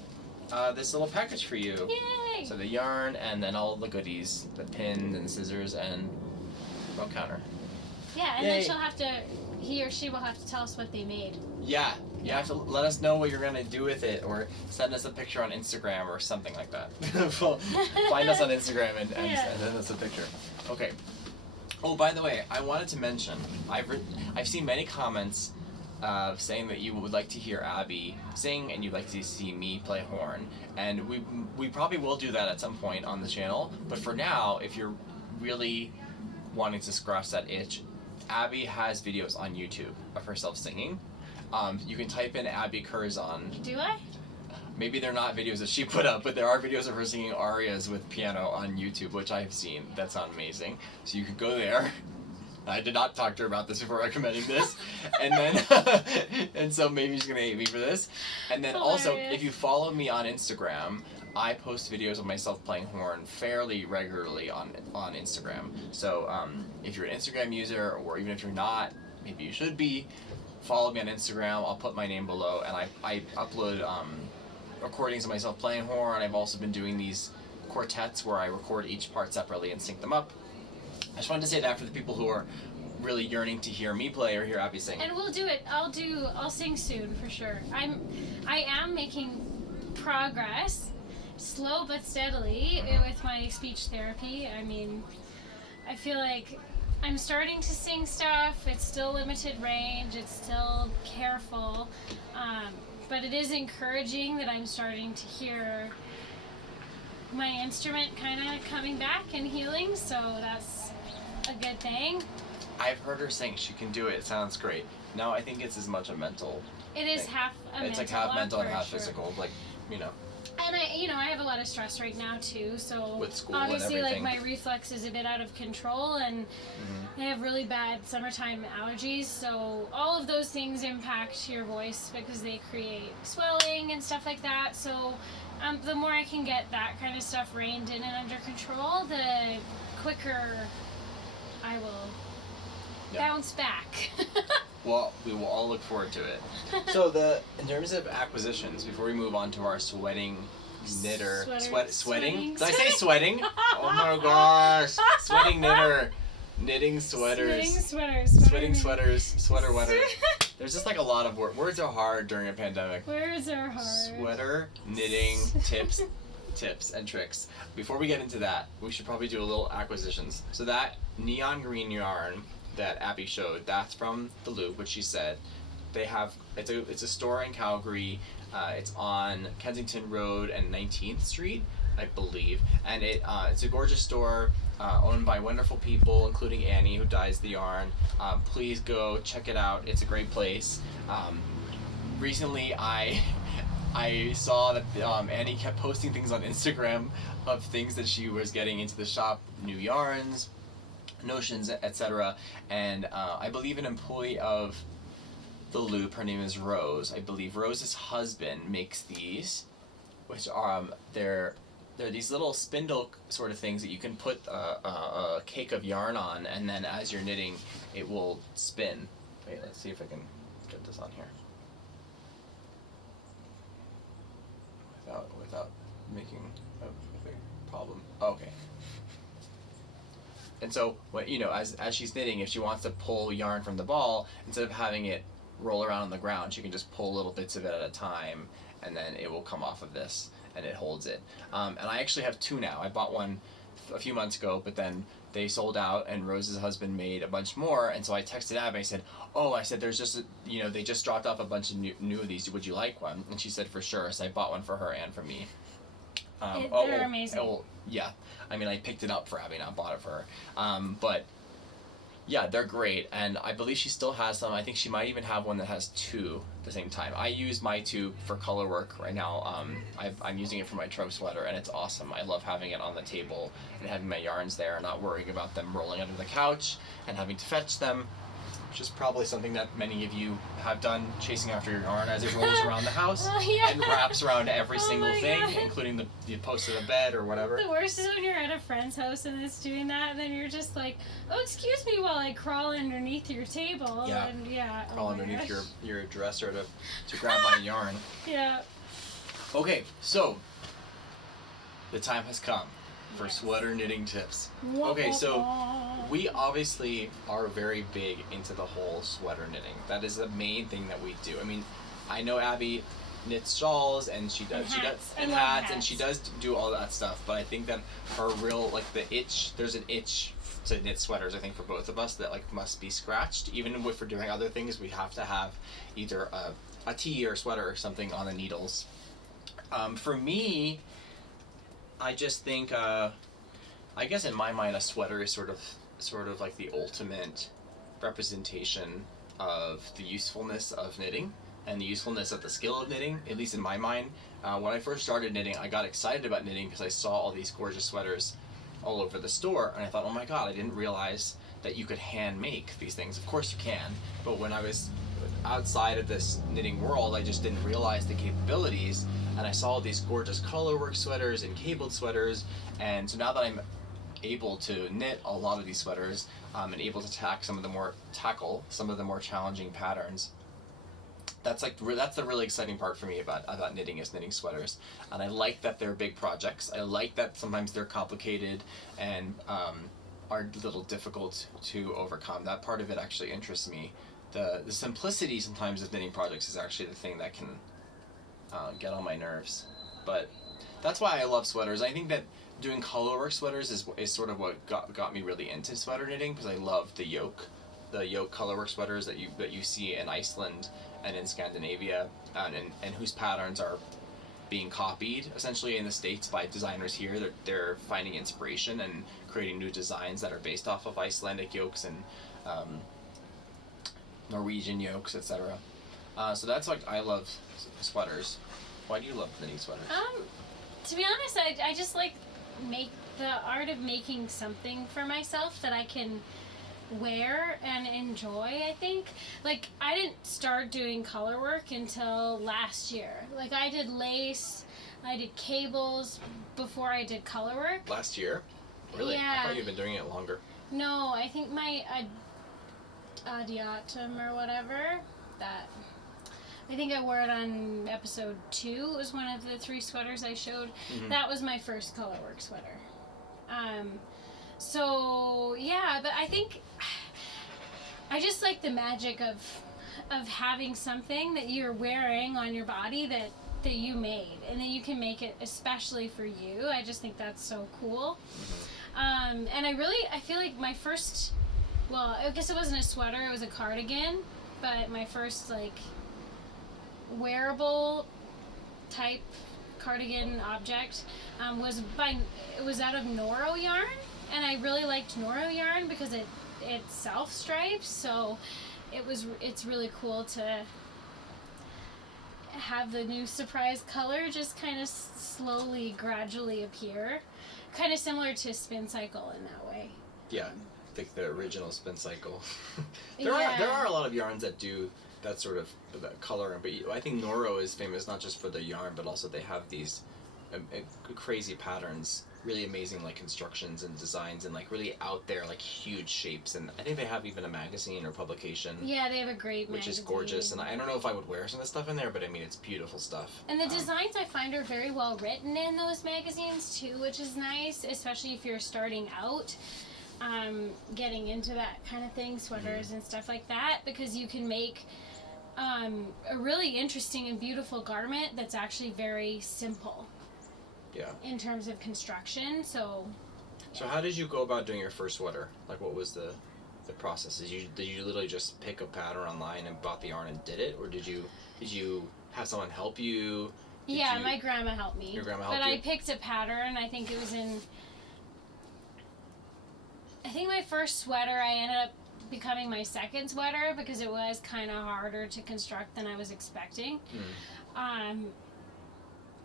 this little package for you. Yay! So the yarn, and then all the goodies, the pin and scissors and row counter. Yeah, and Yay. then she'll have to, he or she will have to tell us what they made. Yeah, you have to let us know what you're gonna do with it, or send us a picture on Instagram or something like that. Find us on Instagram and send us a picture. Okay. Oh, by the way, I wanted to mention, I've seen many comments saying that you would like to hear Abbey sing and you'd like to see me play horn, and we probably will do that at some point on the channel. But for now, if you're really wanting to scratch that itch, Abbey has videos on YouTube of herself singing. You can type in Abbey Curzon. Do I? Maybe they're not videos that she put up, but there are videos of her singing arias with piano on YouTube, which I've seen. That sound amazing. So you could go there. I did not talk to her about this before recommending this. And then, and so maybe she's gonna hate me for this. And then also, if you follow me on Instagram, I post videos of myself playing horn fairly regularly on Instagram. So if you're an Instagram user, or even if you're not, maybe you should be, follow me on Instagram. I'll put my name below, and I upload recordings of myself playing horn. I've also been doing these quartets where I record each part separately and sync them up. I just wanted to say that for the people who are really yearning to hear me play or hear Abbey sing. And we'll do it. I'll sing soon for sure. I am making progress, slow but steadily, with my speech therapy. I mean, I feel like I'm starting to sing stuff. It's still limited range. It's still careful, but it is encouraging that I'm starting to hear my instrument kind of coming back and healing, so that's a good thing. I've heard her saying she can do it. It sounds great. No, I think it's as much a mental. It is thing. half a mental. It's like half mental and half sure. physical, like, you know. And I have a lot of stress right now too. So with school obviously, and everything. like my reflux is a bit out of control, and I have really bad summertime allergies. So all of those things impact your voice because they create swelling and stuff like that. So the more I can get that kind of stuff reined in and under control, the quicker I will bounce back. Well, we will all look forward to it. So in terms of acquisitions, before we move on to our sweating knitter, sweating? Did I say sweating? Oh my gosh, sweating knitter, knitting sweaters, sweating sweaters, sweater wetter. There's just like a lot of words are hard during a pandemic. Words are hard. Sweater, knitting, tips and tricks. Before we get into that, we should probably do a little acquisitions. So that neon green yarn that Abbey showed, that's from the Loop, which she said. They have, it's a store in Calgary. It's on Kensington Road and 19th Street, I believe. And it's a gorgeous store owned by wonderful people, including Annie, who dyes the yarn. Please go check it out. It's a great place. Recently, I saw that Annie kept posting things on Instagram of things that she was getting into the shop, new yarns, notions, etc. And I believe an employee of the Loop, her name is Rose. I believe Rose's husband makes these, which are they're these little spindle sort of things that you can put a cake of yarn on, and then as you're knitting, it will spin. Wait, let's see if I can get this on here without making a big problem. Okay. And so, as she's knitting, if she wants to pull yarn from the ball, instead of having it roll around on the ground, she can just pull little bits of it at a time, and then it will come off of this, and it holds it. And I actually have two now. I bought one a few months ago, but then they sold out, and Rose's husband made a bunch more, and so I texted Abbey. I said, there's just, they just dropped off a bunch of new of these. Would you like one? And she said, for sure. So I bought one for her and for me. They're amazing. Yeah. I mean, I picked it up for Abbey, not bought it for her. But yeah, they're great, and I believe she still has some. I think she might even have one that has two at the same time. I use my two for color work right now. I'm using it for my Trove Sweater, and it's awesome. I love having it on the table and having my yarns there, not worrying about them rolling under the couch and having to fetch them, which is probably something that many of you have done, chasing after your yarn as it rolls around the house and wraps around every single thing, including the post of the bed or whatever. The worst is when you're at a friend's house and it's doing that, and then you're just like, oh, excuse me while I crawl underneath your table. Yeah. And crawl underneath your dresser to grab my yarn. Yeah. Okay, so the time has come for sweater knitting tips. Okay, so we obviously are very big into the whole sweater knitting. That is the main thing that we do. I mean, I know Abbey knits shawls, and she does hats, and she does do all that stuff, but I think that her real, there's an itch to knit sweaters, I think, for both of us that must be scratched. Even if we're doing other things, we have to have either a tee or a sweater or something on the needles. For me, I just think, I guess in my mind, a sweater is sort of like the ultimate representation of the usefulness of knitting and the usefulness of the skill of knitting, at least in my mind. When I first started knitting, I got excited about knitting because I saw all these gorgeous sweaters all over the store, and I thought, oh my god, I didn't realize that you could hand make these things. Of course you can, but when I was outside of this knitting world, I just didn't realize the capabilities, and I saw these gorgeous colorwork sweaters and cabled sweaters, and so now that I'm able to knit a lot of these sweaters and able to tackle some of the more challenging patterns, that's the really exciting part for me about knitting, is knitting sweaters. And I like that they're big projects. I like that sometimes they're complicated and are a little difficult to overcome. That part of it actually interests me. The simplicity sometimes of knitting projects is actually the thing that can get on my nerves. But that's why I love sweaters. I think that doing colorwork sweaters is sort of what got me really into sweater knitting, because I love the yoke colorwork sweaters that you see in Iceland and in Scandinavia, and whose patterns are being copied essentially in the States by designers here. They're finding inspiration and creating new designs that are based off of Icelandic yokes and Norwegian yokes, etc. So that's like, I love sweaters. Why do you love knitting sweaters? To be honest, I just like the art of making something for myself that I can wear and enjoy. I think, like, I didn't start doing color work until last year. Like, I did lace, I did cables before I did color work. Last year? Really? Yeah. I thought you'd been doing it longer. No, I think my adiatum or whatever, that, I think I wore it on episode 2. It was one of the 3 sweaters I showed. Mm-hmm. That was my first color work sweater. So yeah, but I think I just like the magic of having something that you're wearing on your body that you made, and then you can make it especially for you. I just think that's so cool. And I feel like my first, well, I guess it wasn't a sweater, it was a cardigan, but my first like wearable type cardigan object was out of Noro yarn, and I really liked Noro yarn because it self stripes, so it's really cool to have the new surprise color just kind of slowly, gradually appear, kind of similar to Spin Cycle in that way. Yeah, I think the original Spin Cycle. There are a lot of yarns that do that sort of that color, but I think Noro is famous not just for the yarn, but also they have these crazy patterns, really amazing like constructions and designs, and like really out there like huge shapes. And I think they have even a magazine or publication. Yeah, they have a great magazine, which is gorgeous. And I don't know if I would wear some of the stuff in there, but I mean, it's beautiful stuff. And the designs I find are very well written in those magazines too, which is nice, especially if you're starting out, getting into that kind of thing, sweaters and stuff like that, because you can make a really interesting and beautiful garment that's actually very simple. Yeah. In terms of construction, so. So how did you go about doing your first sweater? Like, what was the process? Did you literally just pick a pattern online and bought the yarn and did it, or did you have someone help you? My grandma helped me. Your grandma helped you? But I picked a pattern. I think it was I think my first sweater, I ended up becoming my second sweater because it was kind of harder to construct than I was expecting.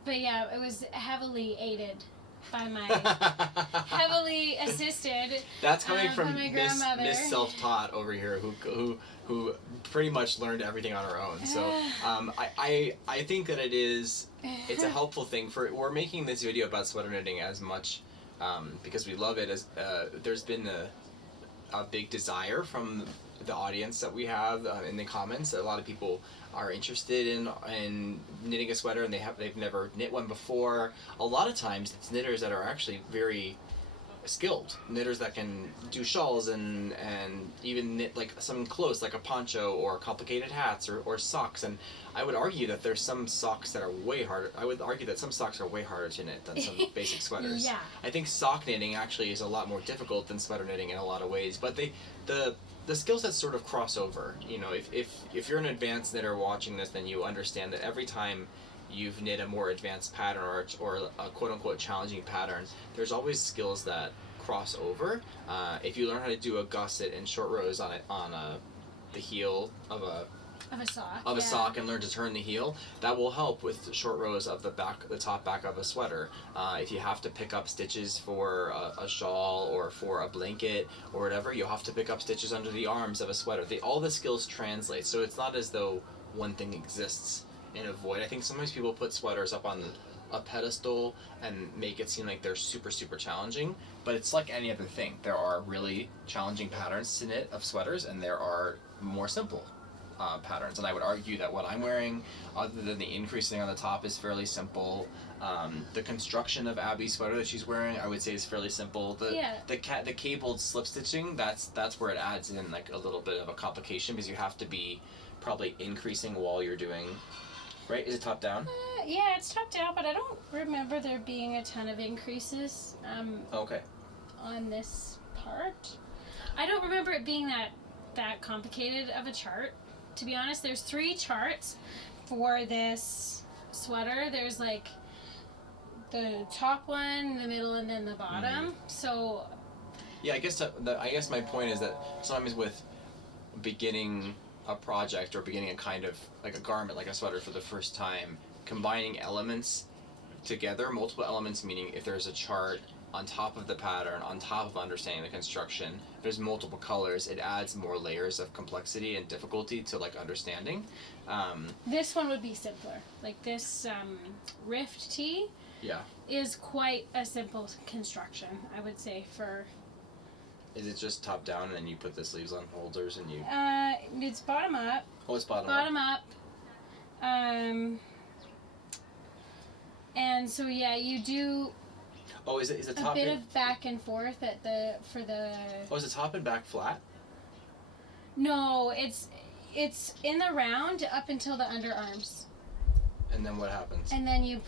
But yeah, it was heavily aided by my, heavily assisted. That's coming by from my grandmother. Miss Self-Taught over here, who pretty much learned everything on her own. So I think that it's a helpful thing we're making this video about sweater knitting as much because we love it as there's been a big desire from the audience that we have in the comments. A lot of people are interested in knitting a sweater, and they've never knit one before. A lot of times it's knitters that are actually very skilled, knitters that can do shawls and even knit like something close like a poncho or complicated hats or socks. And I would argue that there's some socks that are way harder. I would argue that some socks are way harder to knit than some basic sweaters. Yeah. I think sock knitting actually is a lot more difficult than sweater knitting in a lot of ways, but the skill sets sort of cross over. You know, if you're an advanced knitter watching this, then you understand that every time you've knit a more advanced pattern or a quote-unquote challenging pattern, there's always skills that cross over. If you learn how to do a gusset in short rows on the heel of a sock and learn to turn the heel, that will help with short rows of the top back of a sweater. If you have to pick up stitches for a shawl or for a blanket or whatever, you'll have to pick up stitches under the arms of a sweater. All the skills translate, so it's not as though one thing exists in a void. I think sometimes people put sweaters up on a pedestal and make it seem like they're super, super challenging, but it's like any other thing. There are really challenging patterns to knit of sweaters, and there are more simple patterns. And I would argue that what I'm wearing, other than the increasing on the top, is fairly simple. The construction of Abbey's sweater that she's wearing, I would say, is fairly simple. The cabled slip stitching, that's where it adds in like a little bit of a complication, because you have to be probably increasing while you're doing. Right? Is it top down? Yeah, it's top down, but I don't remember there being a ton of increases. Okay. On this part, I don't remember it being that complicated of a chart. To be honest, there's 3 charts for this sweater, there's like the top one, the middle, and then the bottom. So yeah, I guess my point is that sometimes with beginning a project or beginning a kind of like a garment, like a sweater for the first time, combining elements together, multiple elements, meaning if there's a chart on top of the pattern, on top of understanding the construction, if there's multiple colors, it adds more layers of complexity and difficulty to like understanding. This one would be simpler. Like this Rift tee is quite a simple construction, I would say. For is it just top down and then you put the sleeves on holders and you it's bottom up. Oh, it's bottom up. And so yeah, you do is the top a bit of back and forth for the Oh, is the top and back flat? No, it's in the round up until the underarms. And then what happens? And then you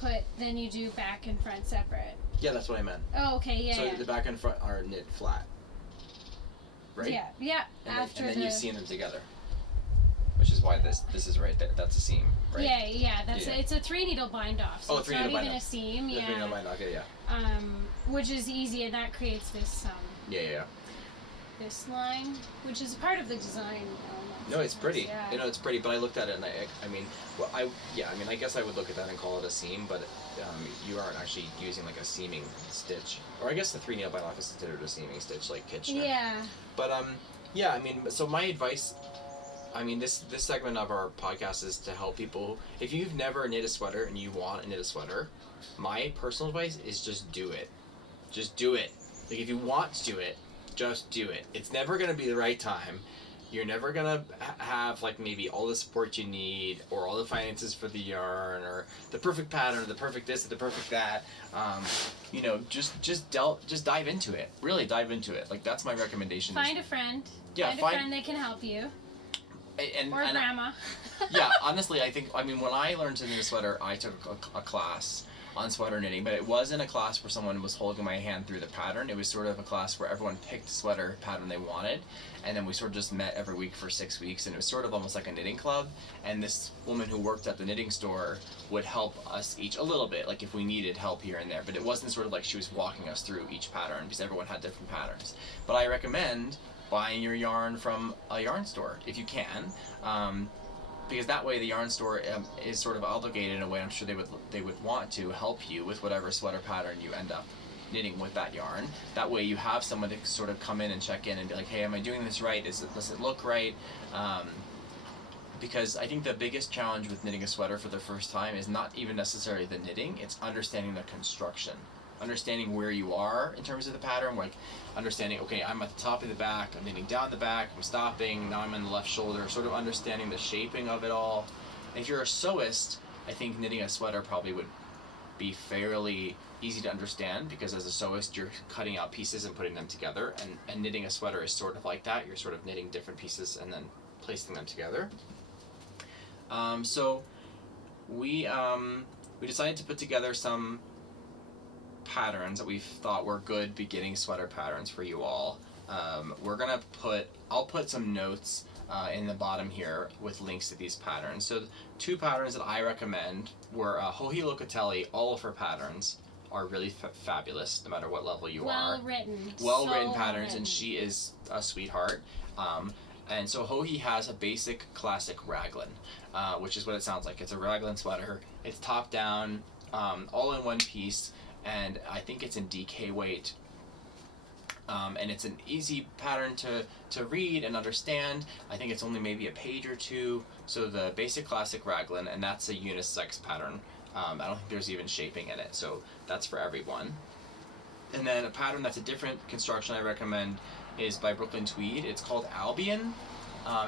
do back and front separate. Yeah, that's what I meant. Oh, okay, yeah. So the back and front are knit flat, right? Yeah. And then you seam them together, which is why this is right there. That's a seam, right? Yeah. It's a 3-needle bind off. So it's not even a seam. Yeah. 3-needle bind off. Okay, yeah. Which is easy, and that creates this this line, which is part of the design. No, it's pretty. Yeah. You know, it's pretty. But I looked at it, and I guess I would look at that and call it a seam, but you aren't actually using like a seaming stitch, or I guess the 3-needle bind off is considered a seaming stitch, like Kitchener. Yeah. But so my advice, this segment of our podcast is to help people. If you've never knit a sweater and you want to knit a sweater, my personal advice is just do it. Just do it. Like if you want to do it, just do it. It's never gonna be the right time. You're never gonna have like maybe all the support you need, or all the finances for the yarn, or the perfect pattern, or the perfect this, or the perfect that. Just dive into it. Really dive into it. Like that's my recommendation. Find a friend. Yeah, find a friend that can help you. Or grandma. Yeah, honestly, when I learned to knit a sweater, I took a class on sweater knitting, but it wasn't a class where someone was holding my hand through the pattern. It was sort of a class where everyone picked the sweater pattern they wanted, and then we sort of just met every week for 6 weeks, and it was sort of almost like a knitting club. And this woman who worked at the knitting store would help us each a little bit, like if we needed help here and there, but it wasn't sort of like she was walking us through each pattern, because everyone had different patterns. But I recommend buying your yarn from a yarn store if you can, because that way the yarn store is sort of obligated in a way. I'm sure they would want to help you with whatever sweater pattern you end up knitting with that yarn. That way you have someone to sort of come in and check in and be like, hey, am I doing this right? Does it look right? Because I think the biggest challenge with knitting a sweater for the first time is not even necessarily the knitting, it's understanding the construction. Understanding where you are in terms of the pattern, like understanding, okay, I'm at the top of the back, I'm knitting down the back, I'm stopping, now I'm on the left shoulder, sort of understanding the shaping of it all. And if you're a sewist, I think knitting a sweater probably would be fairly easy to understand, because as a sewist, you're cutting out pieces and putting them together, and knitting a sweater is sort of like that. You're sort of knitting different pieces and then placing them together. So we decided to put together some patterns that we thought were good beginning sweater patterns for you all. I'll put some notes in the bottom here with links to these patterns. So 2 patterns that I recommend were Joji Locatelli. All of her patterns are really fabulous, no matter what level you are. Well-written patterns, and she is a sweetheart. And so Joji has a basic classic raglan, which is what it sounds like. It's a raglan sweater. It's top down, all in one piece, and I think it's in DK weight. And it's an easy pattern to read and understand. I think it's only maybe a page or 2. So the basic classic raglan, and that's a unisex pattern. I don't think there's even shaping in it, so that's for everyone. And then a pattern that's a different construction I recommend is by Brooklyn Tweed. It's called Albion.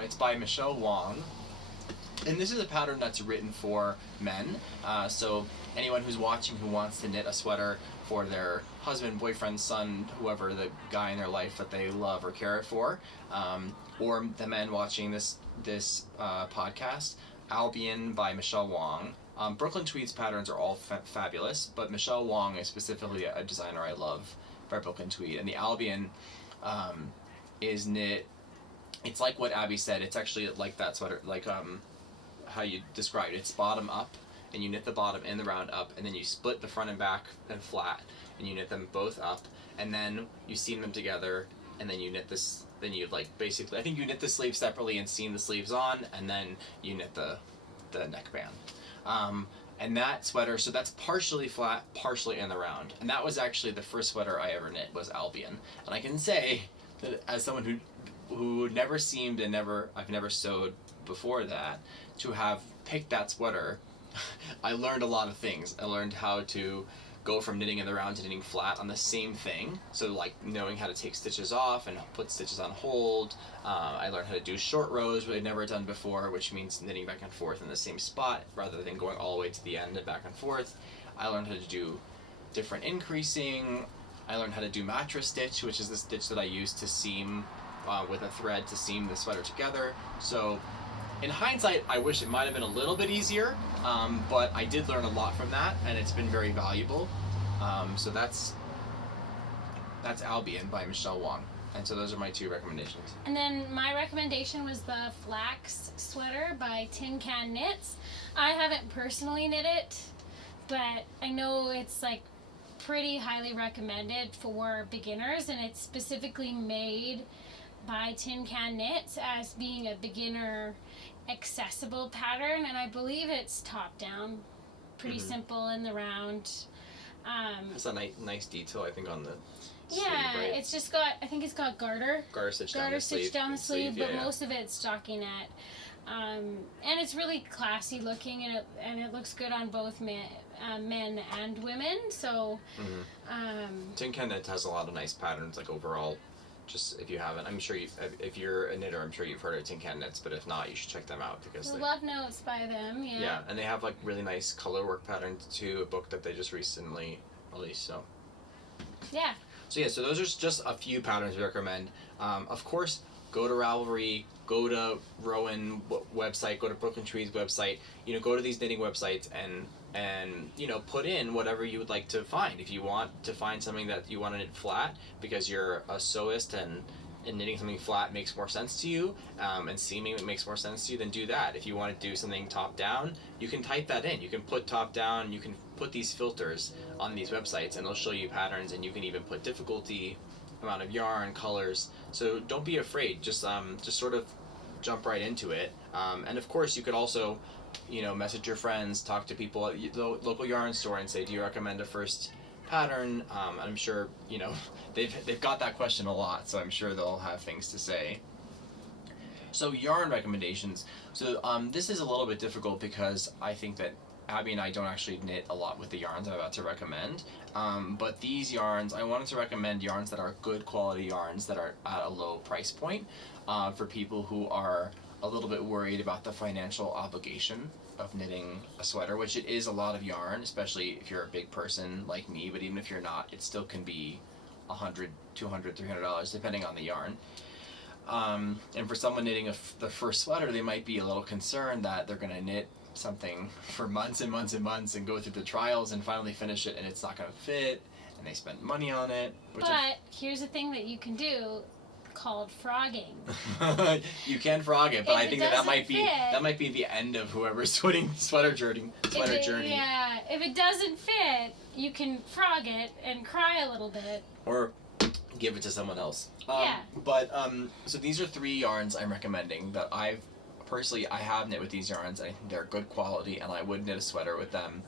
It's by Michelle Wong. And this is a pattern that's written for men. So anyone who's watching who wants to knit a sweater for their husband, boyfriend, son, whoever, the guy in their life that they love or care for, or the men watching this podcast, Albion by Michelle Wong. Brooklyn Tweed's patterns are all fabulous, but Michelle Wong is specifically a designer I love by Brooklyn Tweed. And the Albion is knit, it's like what Abbey said, it's actually like that sweater, like how you described it. It's bottom up, and you knit the bottom and the round up, and then you split the front and back and flat, and you knit them both up, and then you seam them together, and then you knit this, then you like basically, I think you knit the sleeves separately and seam the sleeves on, and then you knit the neckband. And that sweater, so that's partially flat, partially in the round. And that was actually the first sweater I ever knit, was Albion. And I can say that as someone who never seamed and I've never sewed before that, to have picked that sweater, I learned a lot of things. I learned how to go from knitting in the round to knitting flat on the same thing. So like knowing how to take stitches off and put stitches on hold. I learned how to do short rows, which I'd never done before, which means knitting back and forth in the same spot rather than going all the way to the end and back and forth. I learned how to do different increasing. I learned how to do mattress stitch, which is the stitch that I use to seam with a thread to seam the sweater together. So in hindsight, I wish it might have been a little bit easier, but I did learn a lot from that, and it's been very valuable. So that's Albion by Michelle Wong. And so those are my 2 recommendations. And then my recommendation was the Flax Sweater by Tin Can Knits. I haven't personally knit it, but I know it's like pretty highly recommended for beginners, and it's specifically made by Tin Can Knits as being a beginner accessible pattern, and I believe it's top down, pretty simple in the round. It's a nice detail, I think, on the sleeve, yeah, right? it's just got, I think it's got garter stitch down the sleeve, but yeah. most of it's stockinette. And it's really classy looking, and it looks good on both men and women. So, Tin Can Knits has a lot of nice patterns, like overall. Just if you haven't, I'm sure if you're a knitter, I'm sure you've heard of Tin Can Knits, but if not, you should check them out because the Love Notes by them, yeah. Yeah, and they have like really nice color work patterns too, a book that they just recently released, so. Yeah. So yeah, so those are just a few patterns we recommend. Of course, go to Ravelry, go to Rowan website, go to Brooklyn Tree's website, go to these knitting websites and put in whatever you would like to find. If you want to find something that you want to knit flat because you're a sewist and knitting something flat makes more sense to you, and seaming it makes more sense to you, then do that. If you want to do something top down, you can type that in. You can put top down, you can put these filters on these websites and they'll show you patterns, and you can even put difficulty, amount of yarn, colors. So don't be afraid, just sort of jump right into it. And of course you could also message your friends, talk to people at the local yarn store and say, do you recommend a first pattern? I'm sure, they've got that question a lot, so I'm sure they'll have things to say. So yarn recommendations. So this is a little bit difficult because I think that Abby and I don't actually knit a lot with the yarns I'm about to recommend. But these yarns, I wanted to recommend yarns that are good quality yarns that are at a low price point for people who are a little bit worried about the financial obligation of knitting a sweater, which it is a lot of yarn, especially if you're a big person like me, but even if you're not, it still can be $100, $200, $300 depending on the yarn. And for someone knitting the first sweater, they might be a little concerned that they're going to knit something for months and months and months and go through the trials and finally finish it and it's not going to fit and they spend money on it. But here's a thing that you can do called frogging. You can frog it, but I think that might be the end of whoever's sweater journey. Yeah, if it doesn't fit, you can frog it and cry a little bit. Or give it to someone else. Yeah. But so these are 3 yarns I'm recommending that I have knit with these yarns. I think they're good quality, and I would knit a sweater with them.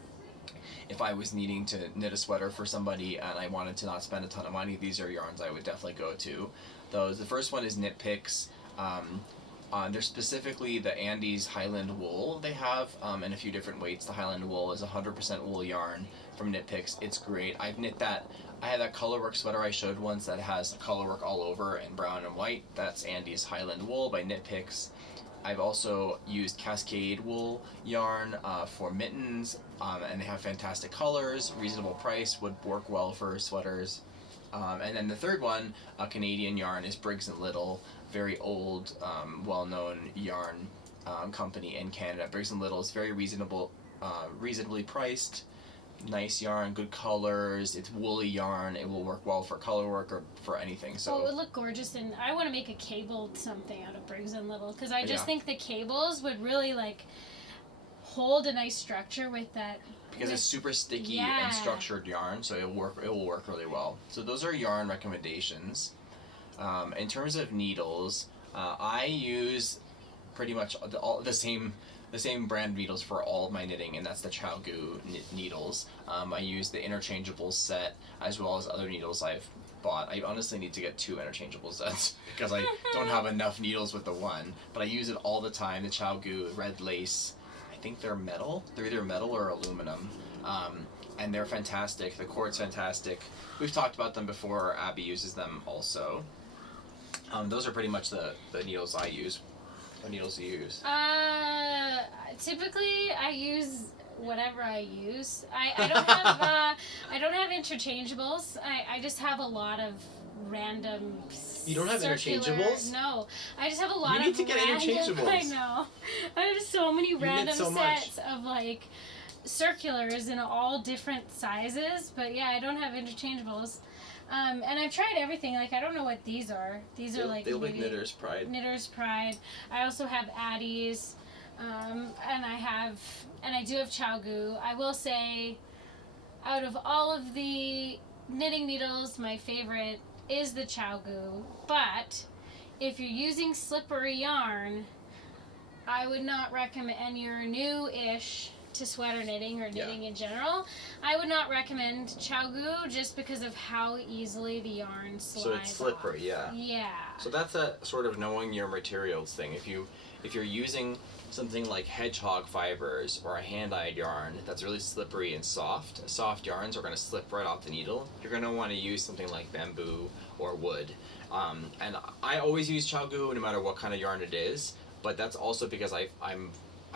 If I was needing to knit a sweater for somebody and I wanted to not spend a ton of money, these are yarns I would definitely go to. The first one is Knit Picks. They're specifically the Andes Highland wool they have, in a few different weights. The Highland wool is 100% wool yarn from Knit Picks. It's great. I've knit that. I had that colorwork sweater I showed once that has colorwork all over in brown and white. That's Andes Highland wool by Knit Picks. I've also used Cascade wool yarn for mittens, and they have fantastic colors, reasonable price, would work well for sweaters. And then the third one, a Canadian yarn, is Briggs & Little, very old, well-known yarn company in Canada. Briggs & Little is very reasonably priced, nice yarn, good colors. It's woolly yarn. It will work well for color work or for anything. So it would look gorgeous, and I want to make a cabled something out of Briggs & Little because I just think the cables would really hold a nice structure with that. Because it's super sticky and structured yarn, so it will work really well. So those are yarn recommendations. In terms of needles, I use pretty much the same brand needles for all of my knitting, and that's the ChowGoo needles. I use the interchangeable set as well as other needles I've bought. I honestly need to get 2 interchangeable sets because I don't have enough needles with the one, but I use it all the time. The ChowGoo red lace, I think they're metal. They're either metal or aluminum, and they're fantastic. The cord's fantastic. We've talked about them before. Abbey uses them also. Those are pretty much the needles I use. What needles do you use? Typically I use whatever I use. I don't have I don't have interchangeables. I just have a lot of random. You don't have interchangeables? No, I just have a lot of. You need to get interchangeables. I know. I have so many random sets of like circulars in all different sizes, but yeah, I don't have interchangeables. And I've tried everything. Like, I don't know what these are. These are like they look like Knitter's Pride. Knitter's Pride. I also have Addie's, and I do have ChowGoo. I will say, out of all of the knitting needles, my favorite is the ChowGoo. But if you're using slippery yarn, I would not recommend, and you're new-ish to sweater knitting or knitting in general, I would not recommend ChowGoo just because of how easily the yarn slides. So it's slippery, off. Yeah. So that's a sort of knowing your materials thing. If you're using something like hedgehog fibers or a hand-dyed yarn that's really slippery and soft yarns are going to slip right off the needle. You're going to want to use something like bamboo or wood. And I always use ChowGoo no matter what kind of yarn it is, but that's also because I'm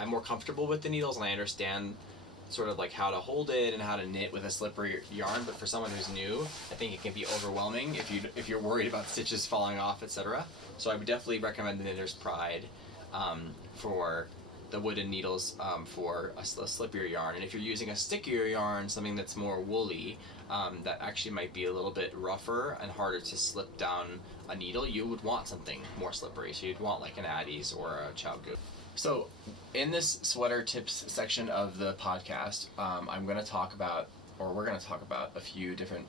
more comfortable with the needles and I understand sort of like how to hold it and how to knit with a slippery yarn. But for someone who's new, I think it can be overwhelming if you're worried about stitches falling off, etc. So I would definitely recommend the Knitter's Pride for the wooden needles for a slippier yarn. And if you're using a stickier yarn, something that's more woolly, that actually might be a little bit rougher and harder to slip down a needle, you would want something more slippery. So you'd want like an Addie's or a ChowGoo. So in this sweater tips section of the podcast, we're going to talk about a few different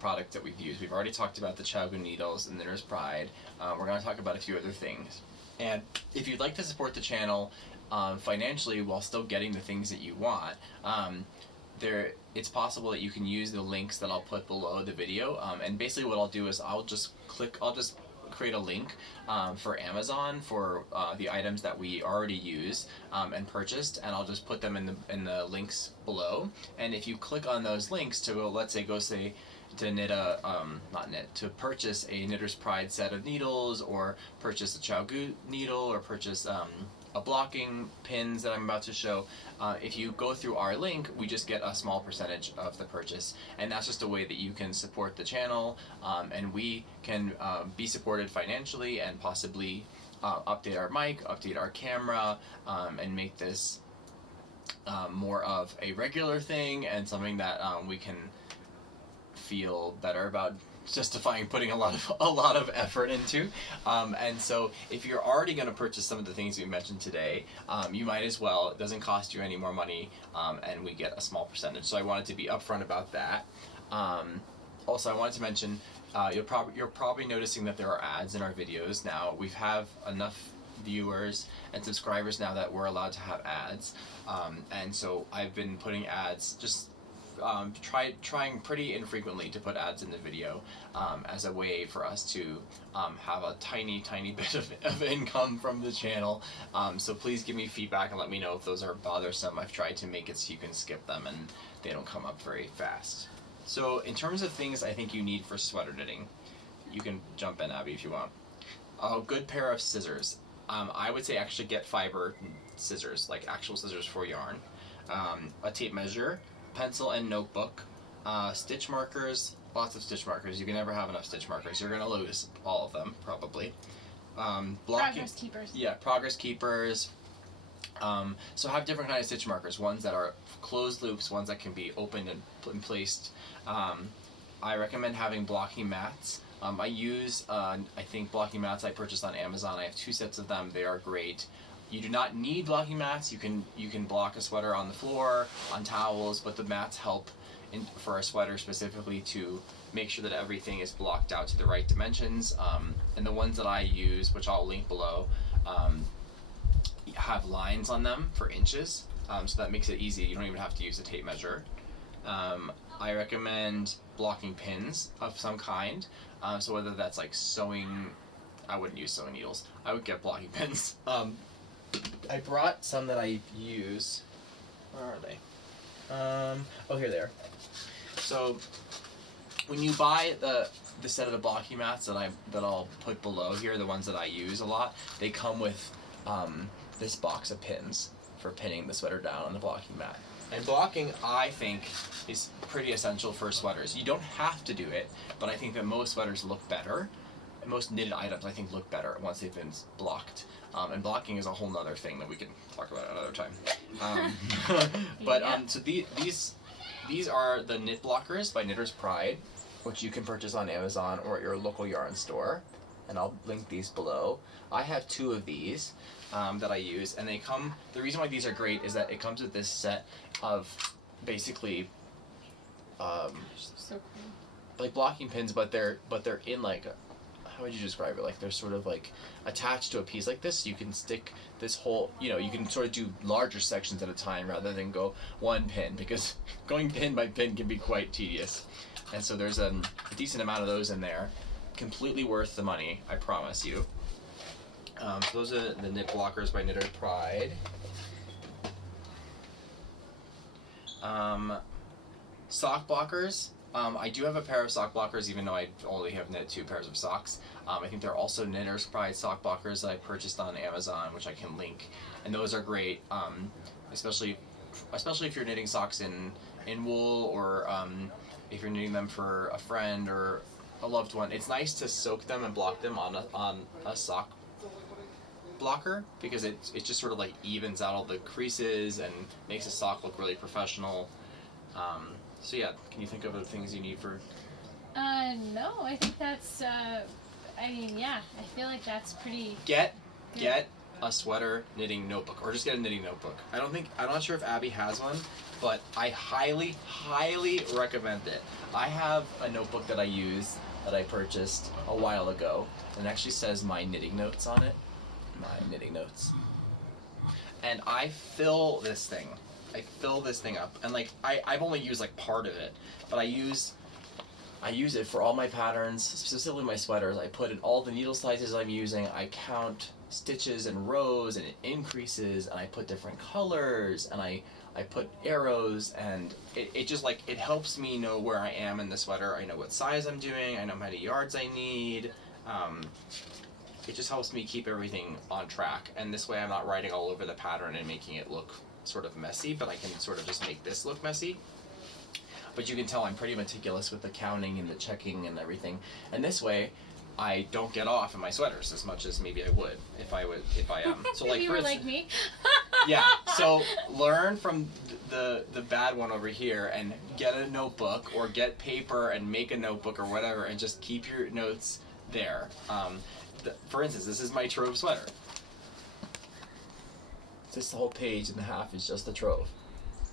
products that we've used. We've already talked about the ChowGoo needles and Knitter's Pride. We're going to talk about a few other things. And if you'd like to support the channel financially while still getting the things that you want, it's possible that you can use the links that I'll put below the video. And basically what I'll do is I'll just create a link for Amazon for the items that we already use and purchased, and I'll just put them in the links below. And if you click on those links to to purchase a Knitter's Pride set of needles, or purchase a ChowGoo needle, or purchase a blocking pins that I'm about to show, if you go through our link, we just get a small percentage of the purchase, and that's just a way that you can support the channel, and we can be supported financially and possibly update our mic, update our camera, and make this more of a regular thing and something that we can feel better about justifying putting a lot of effort into. And so if you're already going to purchase some of the things we mentioned today, you might as well. It doesn't cost you any more money, and we get a small percentage. So I wanted to be upfront about that. Also, I wanted to mention, you're probably noticing that there are ads in our videos now. We have enough viewers and subscribers now that we're allowed to have ads, and so I've been putting ads, just trying pretty infrequently to put ads in the video as a way for us to have a tiny bit of income from the channel. So please give me feedback and let me know if those are bothersome. I've tried to make it so you can skip them and they don't come up very fast. So in terms of things I think you need for sweater knitting, you can jump in, Abby, if you want. A good pair of scissors. I would say actually get fiber scissors, like actual scissors for yarn. A tape measure, pencil and notebook, stitch markers, lots of stitch markers. You can never have enough stitch markers. You're gonna lose all of them, probably. Progress keepers. Yeah, progress keepers. So have different kinds of stitch markers, ones that are closed loops, ones that can be opened and placed. I recommend having blocking mats. I use, I think, blocking mats I purchased on Amazon. I have 2 sets of them. They are great. You do not need blocking mats. You can block a sweater on the floor, on towels, but the mats help for a sweater specifically to make sure that everything is blocked out to the right dimensions. And the ones that I use, which I'll link below, have lines on them for inches, so that makes it easy. You don't even have to use a tape measure. I recommend blocking pins of some kind. So whether that's like sewing, I wouldn't use sewing needles. I would get blocking pins. I brought some that I use. Where are they? Oh, here they are. So when you buy the set of the blocking mats that I'll put below here, the ones that I use a lot, they come with this box of pins for pinning the sweater down on the blocking mat. And blocking, I think, is pretty essential for sweaters. You don't have to do it, but I think that most sweaters look better. And most knitted items, I think, look better once they've been blocked. And blocking is a whole nother thing that we can talk about another time. But so these are the knit blockers by Knitter's Pride, which you can purchase on Amazon or at your local yarn store. And I'll link these below. I have 2 of these that I use, and they come. The reason why these are great is that it comes with this set of basically So cool. like blocking pins, but they're in like how would you describe it? Like they're sort of like attached to a piece like this. So you can stick this whole, you can sort of do larger sections at a time rather than go one pin, because going pin by pin can be quite tedious. And so there's a decent amount of those in there. Completely worth the money, I promise you. So those are the knit blockers by Knitter's Pride. Sock blockers. I do have a pair of sock blockers, even though I only have knit 2 pairs of socks. I think they're also Knitter's Pride sock blockers that I purchased on Amazon, which I can link, and those are great, especially if you're knitting socks in wool, or if you're knitting them for a friend or a loved one. It's nice to soak them and block them on a sock blocker, because it just sort of like evens out all the creases and makes a sock look really professional. So yeah, can you think of other things you need for? No, I think that's. I feel like that's pretty. Get a sweater knitting notebook, or just get a knitting notebook. I'm not sure if Abbey has one, but I highly recommend it. I have a notebook that I use that I purchased a while ago, and it actually says my knitting notes on it. My knitting notes. And I fill this thing up, and like I've only used like part of it, but I use it for all my patterns, specifically my sweaters. I put in all the needle sizes I'm using. I count stitches and rows and increases, and I put different colors, and I put arrows, and it just like, it helps me know where I am in the sweater. I know what size I'm doing. I know how many yards I need. It just helps me keep everything on track, and this way I'm not writing all over the pattern and making it look sort of messy, but I can sort of just make this look messy. But you can tell I'm pretty meticulous with the counting and the checking and everything, and this way I don't get off in my sweaters as much as maybe I would if I so like you were like me. Yeah, so learn from the bad one over here and get a notebook or get paper and make a notebook or whatever, and just keep your notes there. For instance, this is my Trove sweater. This whole page and a half is just the Trove.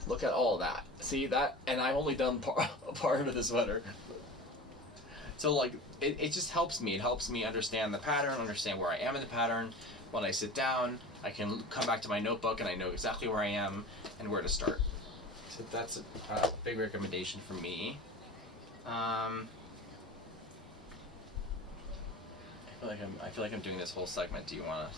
Look at all that. See that? And I've only done part of the sweater. So like, it just helps me. It helps me understand the pattern, understand where I am in the pattern. When I sit down, I can come back to my notebook and I know exactly where I am and where to start. So that's a big recommendation for me. I feel like I'm doing this whole segment. Do you want to?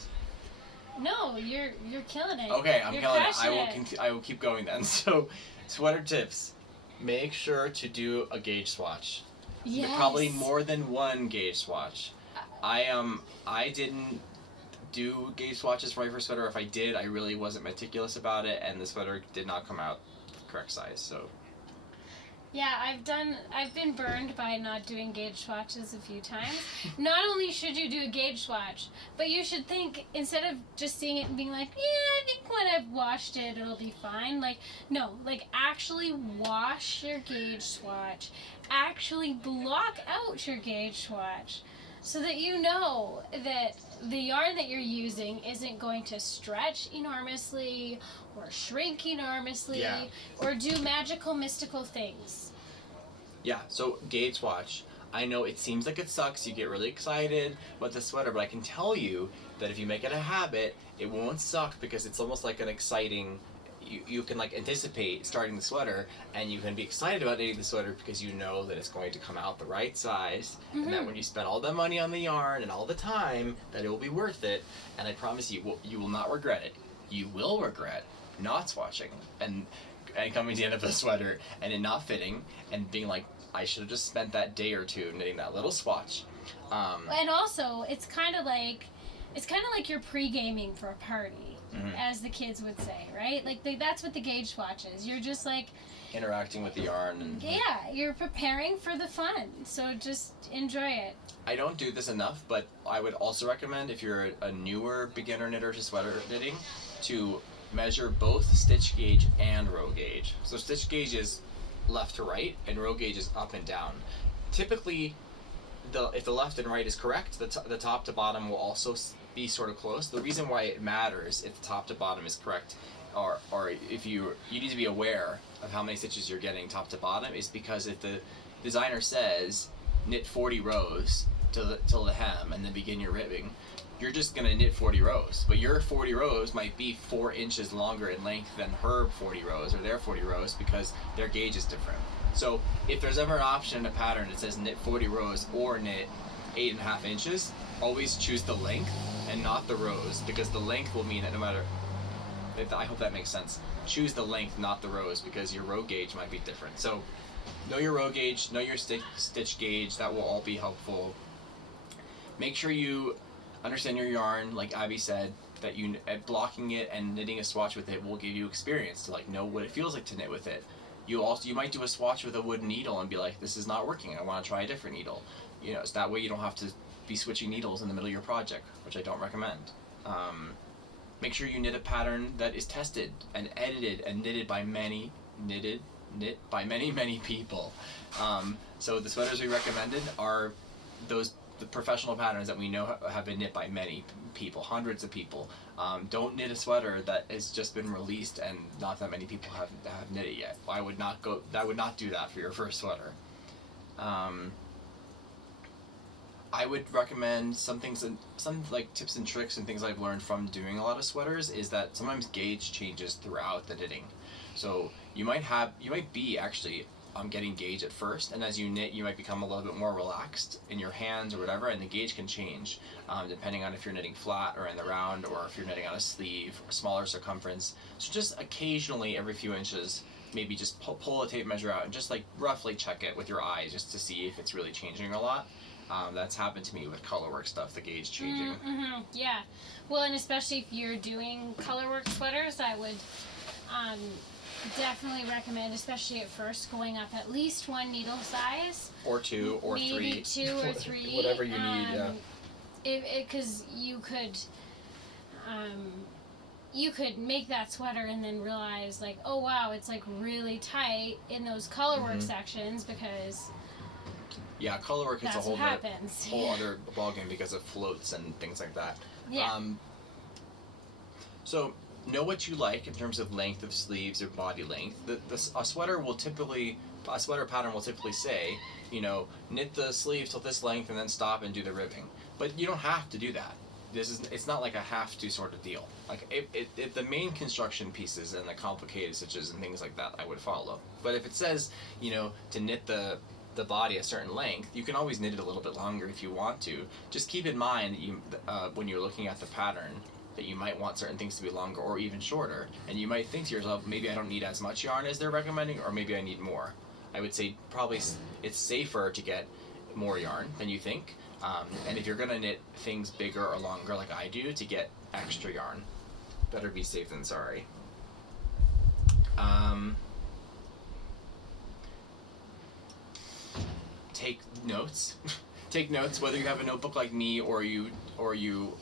No, you're killing it. Okay, I'm you're killing it. I will keep going then. So, sweater tips. Make sure to do a gauge swatch. Yes. Probably more than one gauge swatch. I didn't do gauge swatches for my first sweater. If I did, I really wasn't meticulous about it, and the sweater did not come out the correct size. So. Yeah, I've been burned by not doing gauge swatches a few times. Not only should you do a gauge swatch, but you should think, instead of just seeing it and being like, yeah, I think when I've washed it, it'll be fine. Like, no, like actually wash your gauge swatch. Actually block out your gauge swatch. so that you know that the yarn that you're using isn't going to stretch enormously or shrink enormously or do magical, mystical things. Yeah, so gauge swatch. I know it seems like it sucks, you get really excited about the sweater, but I can tell you that if you make it a habit, it won't suck because it's almost like an exciting, you can like anticipate starting the sweater and you can be excited about knitting the sweater because you know that it's going to come out the right size and that when you spend all that money on the yarn and all the time that it will be worth it, and I promise you will not regret it. You will regret not swatching and coming to the end of the sweater and it not fitting and being like, I should have just spent that day or two knitting that little swatch. And also, it's kind of like you're pre-gaming for a party, as the kids would say, right? Like that's what the gauge swatch is. You're just like interacting with the yarn and you're preparing for the fun. So just enjoy it. I don't do this enough, but I would also recommend if you're a newer beginner knitter to sweater knitting to measure both stitch gauge and row gauge. So stitch gauge is left to right and row gauge is up and down. Typically, if the left and right is correct, the top to bottom will also be sort of close. The reason why it matters if the top to bottom is correct, or if you need to be aware of how many stitches you're getting top to bottom, is because if the designer says knit 40 rows till the hem and then begin your ribbing, you're just going to knit 40 rows, but your 40 rows might be 4 inches longer in length than her 40 rows or their 40 rows because their gauge is different. So if there's ever an option in a pattern that says knit 40 rows or knit 8.5 inches, always choose the length and not the rows, because the length will mean that no matter, I hope that makes sense, choose the length, not the rows, because your row gauge might be different. So know your row gauge, know your stitch gauge, that will all be helpful. Make sure you understand your yarn, like Abby said, that blocking it and knitting a swatch with it will give you experience to like know what it feels like to knit with it. You might do a swatch with a wooden needle and be like, this is not working, I want to try a different needle. You know, so that way you don't have to be switching needles in the middle of your project, which I don't recommend. Make sure you knit a pattern that is tested and edited and knit by many people. So the sweaters we recommended are the professional patterns that we know have been knit by many people, hundreds of people. Don't knit a sweater that has just been released and not that many people have knit it yet. I would not do that for your first sweater. I would recommend some like tips and tricks and things I've learned from doing a lot of sweaters is that sometimes gauge changes throughout the knitting. So you might be actually getting gauge at first, and as you knit you might become a little bit more relaxed in your hands or whatever, and the gauge can change depending on if you're knitting flat or in the round, or if you're knitting on a sleeve or smaller circumference. So just occasionally, every few inches, maybe just pull a tape measure out and just like roughly check it with your eyes just to see if it's really changing a lot. That's happened to me with colorwork stuff, the gauge changing. Yeah, well, and especially if you're doing colorwork sweaters, I would definitely recommend, especially at first, going up at least one needle size. Or two, or maybe three. Maybe 2 or 3. Whatever you need, yeah. Because you could make that sweater and then realize, like, oh wow, it's like really tight in those colorwork sections because... Yeah, colorwork is a whole other ballgame because of floats and things like that. Yeah. So know what you like in terms of length of sleeves or body length. A sweater pattern will typically say, you know, knit the sleeve till this length and then stop and do the ribbing. But you don't have to do that. It's not like a have to sort of deal. Like the main construction pieces and the complicated stitches and things like that I would follow. But if it says, you know, to knit the body a certain length, you can always knit it a little bit longer if you want to. Just keep in mind that when you're looking at the pattern that you might want certain things to be longer or even shorter, and you might think to yourself, maybe I don't need as much yarn as they're recommending, or maybe I need more. I would say probably it's safer to get more yarn than you think, and if you're gonna knit things bigger or longer like I do, to get extra yarn. Better be safe than sorry. Take notes. Take notes, whether you have a notebook like me or you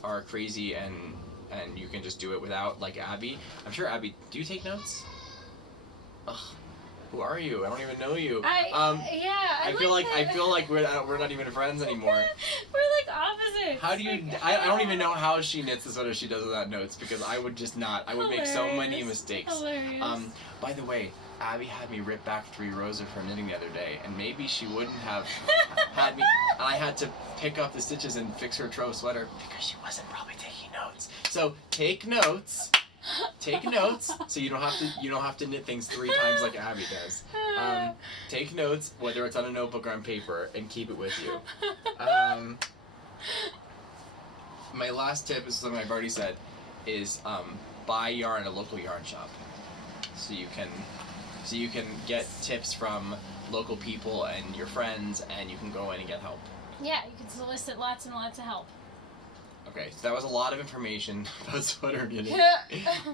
are crazy and you can just do it without, like Abby. I'm sure Abby, do you take notes? Ugh, who are you? I don't even know you. I feel like we're not even friends anymore. We're like it. How do you? I don't even know how she knits the sweater she does without notes, because I would just not. I would make so many Hilarious. mistakes. Hilarious. By the way, Abby had me rip back 3 rows of her knitting the other day, and maybe she wouldn't have had me. And I had to pick up the stitches and fix her Trove sweater because she wasn't probably taking notes. So take notes. Take notes so you don't have to knit things 3 times like Abby does. Take notes, whether it's on a notebook or on paper, and keep it with you. My last tip is something I've already said, is buy yarn at a local yarn shop, so you can get tips from local people and your friends, and you can go in and get help. Yeah, you can solicit lots and lots of help. Okay, so that was a lot of information about sweater knitting.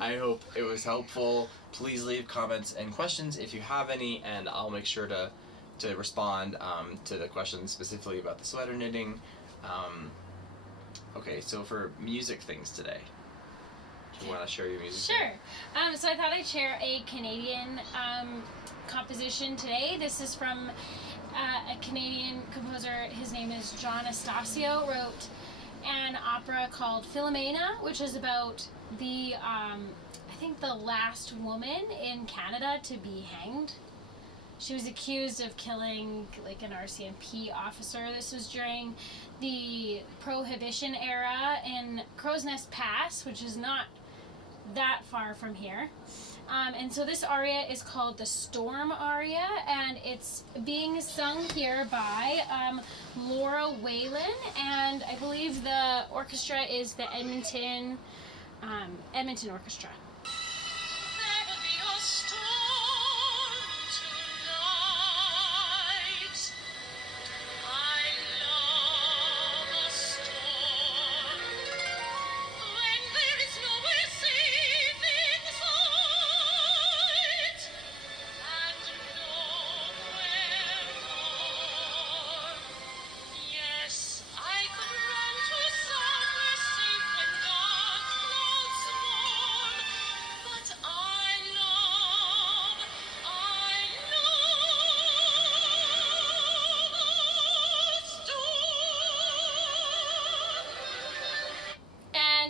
I hope it was helpful. Please leave comments and questions if you have any, and I'll make sure to respond to the questions specifically about the sweater knitting. Okay, so for music things today, do you want to share your music? Sure. So I thought I'd share a Canadian composition today. This is from a Canadian composer. His name is John Estacio. Wrote an opera called Filumena, which is about the I think the last woman in Canada to be hanged. She was accused of killing like an RCMP officer. This was during the Prohibition era in Crow's Nest Pass, which is not that far from here. And so this aria is called the Storm Aria, and it's being sung here by Laura Whalen, and I believe the orchestra is the Edmonton Orchestra.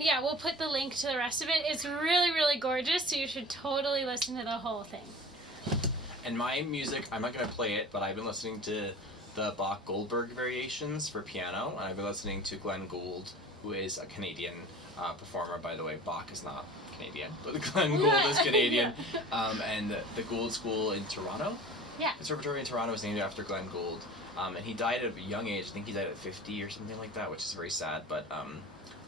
Yeah, we'll put the link to the rest of it. It's really, really gorgeous, so you should totally listen to the whole thing. And my music, I'm not going to play it, but I've been listening to the Bach Goldberg variations for piano, and I've been listening to Glenn Gould, who is a Canadian performer, by the way. Bach is not Canadian, but Glenn Gould is Canadian. And the Gould School in Toronto, Conservatory in Toronto, is named after Glenn Gould. And he died at a young age. I think he died at 50 or something like that, which is very sad, but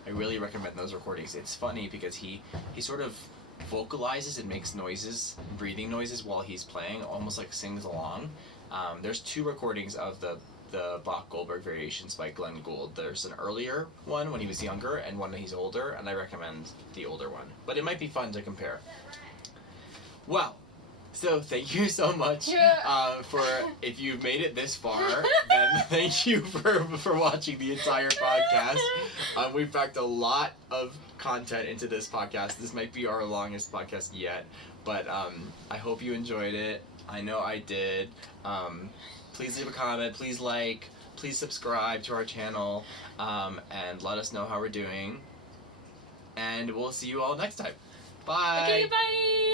I really recommend those recordings. It's funny because he sort of vocalizes and makes noises, breathing noises while he's playing, almost like sings along. There's 2 recordings of the Bach Goldberg variations by Glenn Gould. There's an earlier one when he was younger and one when he's older, and I recommend the older one. But it might be fun to compare. Well, so thank you so much for, if you've made it this far, then thank you for watching the entire podcast. We've packed a lot of content into this podcast. This might be our longest podcast yet, but I hope you enjoyed it. I know I did. Please leave a comment, please like, please subscribe to our channel, and let us know how we're doing. And we'll see you all next time. Bye! Okay, bye!